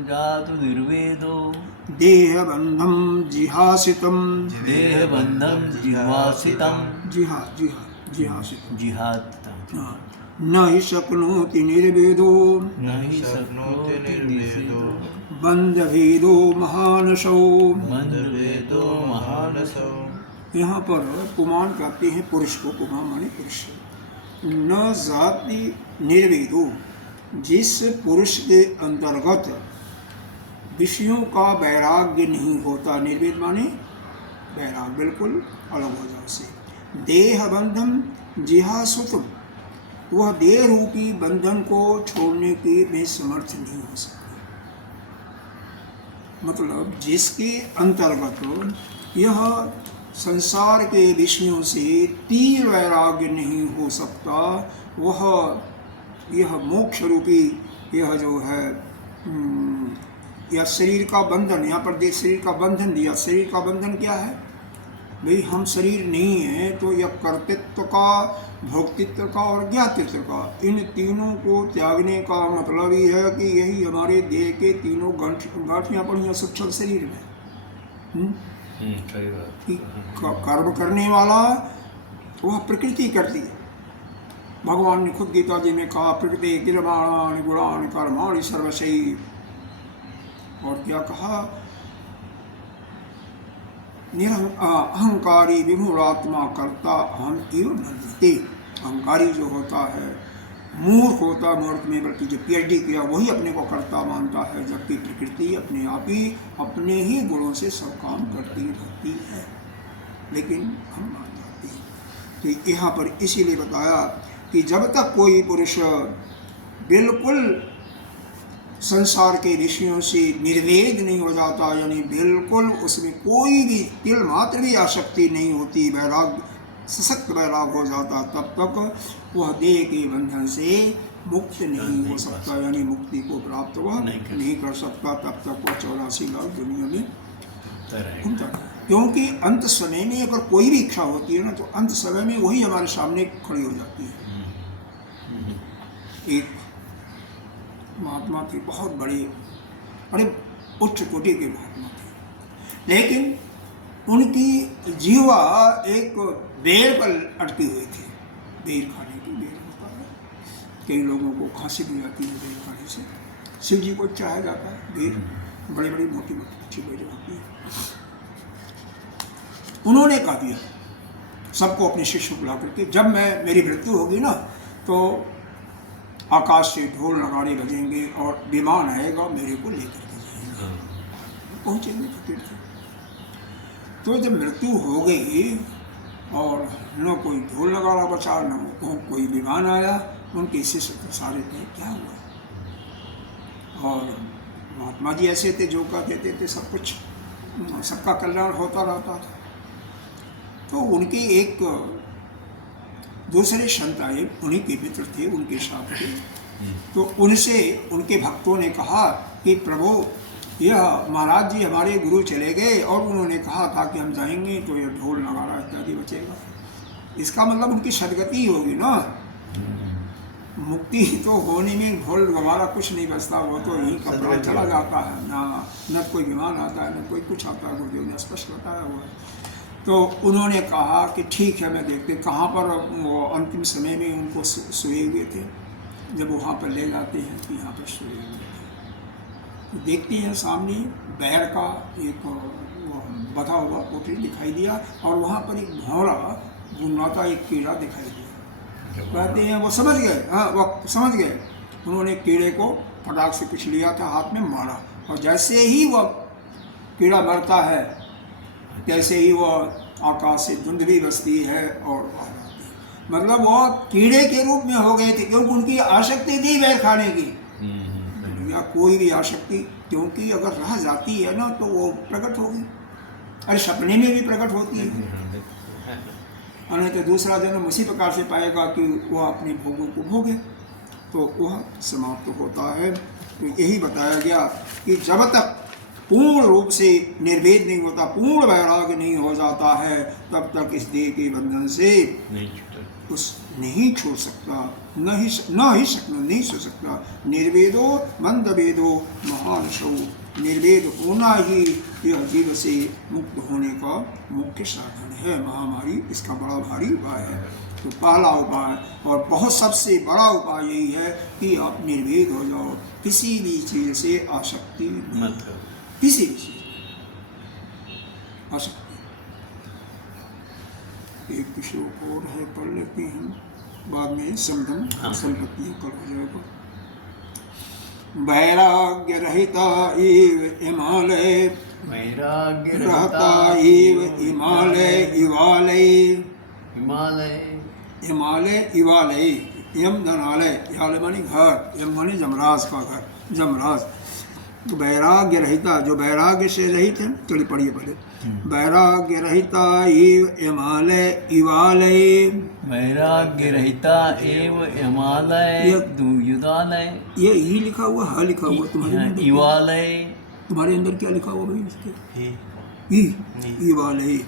जात निर्वेदो, देहबंधम जिहासितम, न हि शक्नोति निर्वेदो, बंधभेदो महानसो। यहाँ पर पुमान कहते हैं पुरुष को, पुमान माने पुरुष। न जाति निर्वेदो, जिस पुरुष के अंतर्गत विषयों का वैराग्य नहीं होता, निर्वेद माने वैराग बिल्कुल अलग हो जाए से। देह बंधन जिहासुतम, वह देह रूपी बंधन को छोड़ने के में समर्थ नहीं हो सकता। मतलब जिसके अंतर्गत यह संसार के विषयों से तीव्र वैराग्य नहीं हो सकता, वह यह मोक्ष रूपी यह जो है यह शरीर का बंधन, यहाँ पर शरीर का बंधन दिया। शरीर का बंधन क्या है भाई, हम शरीर नहीं है तो यह कर्तृत्व का, भोक्तृत्व का और ज्ञातृत्व का, इन तीनों को त्यागने का मतलब ही है कि यही हमारे देह के तीनों गांठियाँ पड़ी हैं सूक्ष्म शरीर में। कर्म करने वाला वह प्रकृति करती है। भगवान ने खुद गीता जी में कहा, प्रकृति क्रियमाणानि गुणानि कर्माणि सर्वशः, और क्या कहा, अहंकारी विमूढ़ात्मा कर्ता अहम एवं नंदते। अहंकारी जो होता है मूर्ख होता मूर्ख में, बल्कि जो PhD किया वही अपने को कर्ता मानता है, जबकि प्रकृति अपने आप ही अपने ही गुणों से सब काम करती रहती है, लेकिन हम मान जाते हैं। तो यहाँ पर इसीलिए बताया कि जब तक कोई पुरुष बिल्कुल संसार के विषयों से निर्वेद नहीं हो जाता, यानी बिल्कुल उसमें कोई भी तिल मात्र भी आसक्ति नहीं होती, वैराग सशक्त वैराग हो जाता, तब तक वह देह के बंधन से मुक्त नहीं हो सकता, यानी मुक्ति को प्राप्त वह नहीं कर सकता। तब तक वह 84 लाख दुनिया में घूमता है। क्योंकि अंत समय में अगर कोई भी इच्छा होती है ना, तो अंत समय में वही हमारे सामने खड़ी हो जाती है। एक महात्मा थे, बहुत बड़े उच्च कोटि के महात्मा थे, लेकिन उनकी जीवा एक बेर पर अटकी हुई थी। बेर खाने की, बेर होता है, कई लोगों को खांसी भी आती है बेर खाने से। शिव जी को चाहा जाता है बेर, बड़ी बड़ी मोटी मोटी अच्छी बेर होती है। उन्होंने कहा दिया सबको अपने शिष्य बुला करके, जब मेरी मृत्यु होगी ना, तो आकाश से ढोल नगाड़े बजेंगे और विमान आएगा, मेरे को लेकर के जाएगा। पहुँचेंगे फकीर से। तो जब मृत्यु हो गई और न कोई ढोल नगाड़ा बचा, न कोई विमान आया, उनके शिष्य तो सारे थे, क्या हुआ। और महात्मा जी ऐसे थे जो कहते थे सब कुछ, सबका कल्याण होता रहता था। तो उनके एक दूसरे संत आए, उन्हीं के मित्र थे, उनके साथ थे। तो उनसे उनके भक्तों ने कहा कि प्रभु, यह महाराज जी हमारे गुरु चले गए और उन्होंने कहा था कि हम जाएंगे तो यह ढोल नगाड़ा इत्यादि बचेगा। इसका मतलब उनकी सदगति होगी ना, मुक्ति तो होने में ढोल नगाड़ा कुछ नहीं बचता, वो तो यहीं का प्राण चला जाता है ना, न कोई विमान आता है, न कोई कुछ आता है। गुरुदेव ने स्पष्ट बताया हुआ है। तो उन्होंने कहा कि ठीक है, मैं देखते कहाँ पर वो अंतिम समय में उनको सोए हुए थे, जब वहाँ पर ले जाते हैं कि यहाँ पर सोए हुए थे। तो देखते हैं सामने बैर का एक बधा हुआ पोटली दिखाई दिया और वहाँ पर एक भौरा गुनगुनाता एक कीड़ा दिखाई दिया। कहते हैं वो समझ गए, हाँ वो समझ गए। उन्होंने कीड़े को फटाक से कुछ लिया था, हाथ में मारा, और जैसे ही वह कीड़ा मरता है, कैसे ही वो आकाश से धुंधली बसती है और आ जाती है। मतलब वो कीड़े के रूप में हो गए थे, क्योंकि उनकी आसक्ति थी बैर खाने की, या कोई भी आसक्ति, क्योंकि अगर रह जाती है ना तो वो प्रकट होगी। अरे सपने में भी प्रकट होती है, और नहीं तो दूसरा जन्म उसी प्रकार से पाएगा कि वह अपने भोगों को भोगे, तो वह समाप्त होता है। तो यही बताया गया कि जब तक पूर्ण रूप से निर्वेद नहीं होता, पूर्ण वैराग्य नहीं हो जाता है, तब तक इस देह के बंधन से नहीं छोड़ सकता, नहीं सो सकता। निर्वेदो मंदवेदो महान सौ, निर्वेद होना ही यह जीव से मुक्त होने का मुख्य साधन है। महामारी इसका बड़ा भारी उपाय है। तो पहला उपाय और बहुत सबसे बड़ा उपाय यही है कि आप निर्वेद हो जाओ, किसी भी चीज़ से आसक्ति मत हो, किसी भी चीज़ आसक्ति। एक श्लोक और है, पढ़ लेते हैं, बाद में समदम संपत्ति कर हो जाएगा। वैराग्य रहिता एव हिमालय, वैराग्य रहता एव हिमालय इवालय, हिमालय इवालय, यम धनालय, यालय मानी घर, यम मानी जमराज का घर, जमराज। तो वैराग्य रहिता, जो वैराग्य से रहित है, चलिए पढ़िए पहले। वैराग्य रहिता एव हिमालय इवालय, वैराग्य रहिता एव हिमालय युदालय। ये ई लिखा हुआ, हा लिखा हुआ तुम्हारे इवालय, तुम्हारे अंदर क्या लिखा हुआ भाई इसके? इवालय,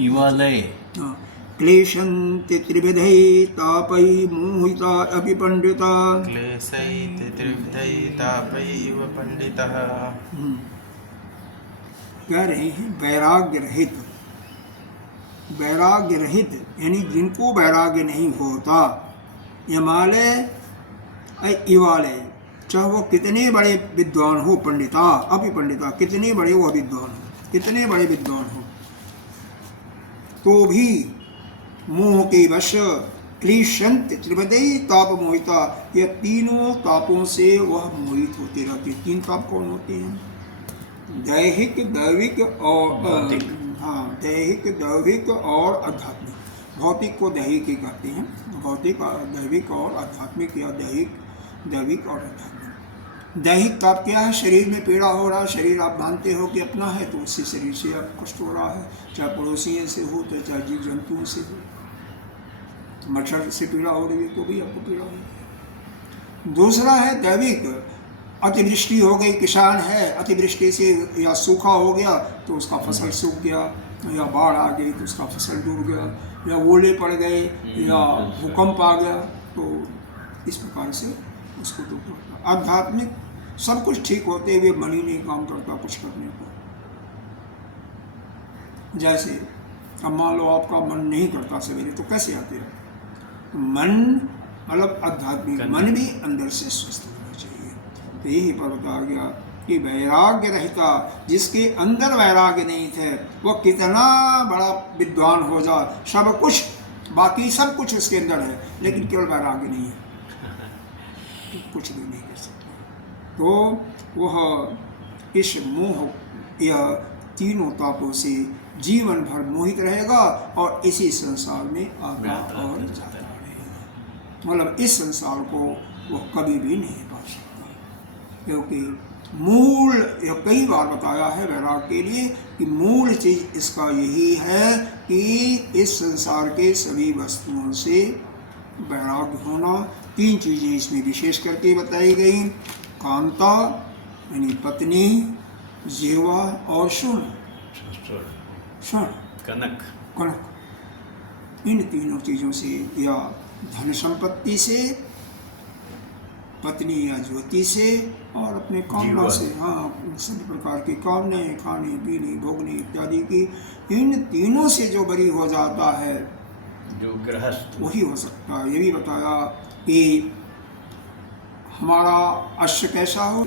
इवालय। हाँ। क्लेशन्ति त्रिविधै तापै मोहिता अपि पंडिता, क्लेशैति त्रिविधै तापै इव पंडितः। कह रहे हैं वैराग्य रहित, वैराग्य रहित यानी जिनको वैराग्य नहीं होता, हिमालय इवालय, चाहे वो कितने बड़े विद्वान हो, पंडिता अपि पंडिता, कितने बड़े वो विद्वान हो, कितने बड़े विद्वान हो, तो भी मोह के वश क्लेशंत त्रिपदई ताप मोहिता, यह तीनों तापों से वह मोहित होते रहते। तीन ताप कौन होते हैं? दैहिक, दैविक और हाँ, दैहिक, दैविक और आध्यात्मिक। भौतिक को दैहिक ही कहते हैं, भौतिक, दैविक और आध्यात्मिक, या दैहिक, दैविक और आध्यात्मिक। दैहिक ताप क्या है? शरीर में पीड़ा हो रहा है, शरीर आप मानते हो कि अपना है, तो उससे शरीर से आपको कष्ट हो रहा है, चाहे पड़ोसियों से हो, तो चाहे जीव जंतुओं से हो। तो मच्छर से पीड़ा हो रही है तो भी आपको पीड़ा हो। दूसरा है दैविक, अतिवृष्टि हो गई, किसान है, अतिवृष्टि से या सूखा हो गया तो उसका फसल सूख गया, या बाढ़ आ गई तो उसका फसल डूब गया, या ओले पड़ गए, या भूकंप आ गया, तो इस प्रकार से उसको दुख होता। आध्यात्मिक, सब कुछ ठीक होते हुए मन ही नहीं काम करता कुछ करने को। जैसे अब मान लो आपका मन नहीं करता सवेरे, तो कैसे आते हैं? तो मन मतलब आध्यात्मिक मन भी अंदर से स्वस्थ होना चाहिए। तो यही पर बताया गया कि वैराग्य रहता, जिसके अंदर वैराग्य नहीं थे, वह कितना बड़ा विद्वान हो जाए, सब कुछ, बाकी सब कुछ उसके अंदर है, लेकिन केवल वैराग्य नहीं है, तो कुछ भी नहीं कर सकता। तो वह इस मोह या तीनों तापों से जीवन भर मोहित रहेगा और इसी संसार में आता और जाता रहेगा। मतलब इस संसार को वह कभी भी नहीं पा सकता, क्योंकि मूल, यह कई बार बताया है वैराग के लिए कि मूल चीज इसका यही है कि इस संसार के सभी वस्तुओं से वैराग्य होना। तीन चीजें इसमें विशेष करके बताई गई, कांता यानी पत्नी, जीवा और सुन, कनक, कनक। इन तीनों चीजों से, या धन संपत्ति से, पत्नी या ज्योति से, और अपने कामना से, हाँ, सभी प्रकार की कामनाएं, खाने पीने भोगने इत्यादि की, इन तीनों से जो बरी हो जाता है, जो गृहस्थ, वही हो सकता है। ये भी बताया कि हमारा अश्य कैसा हो,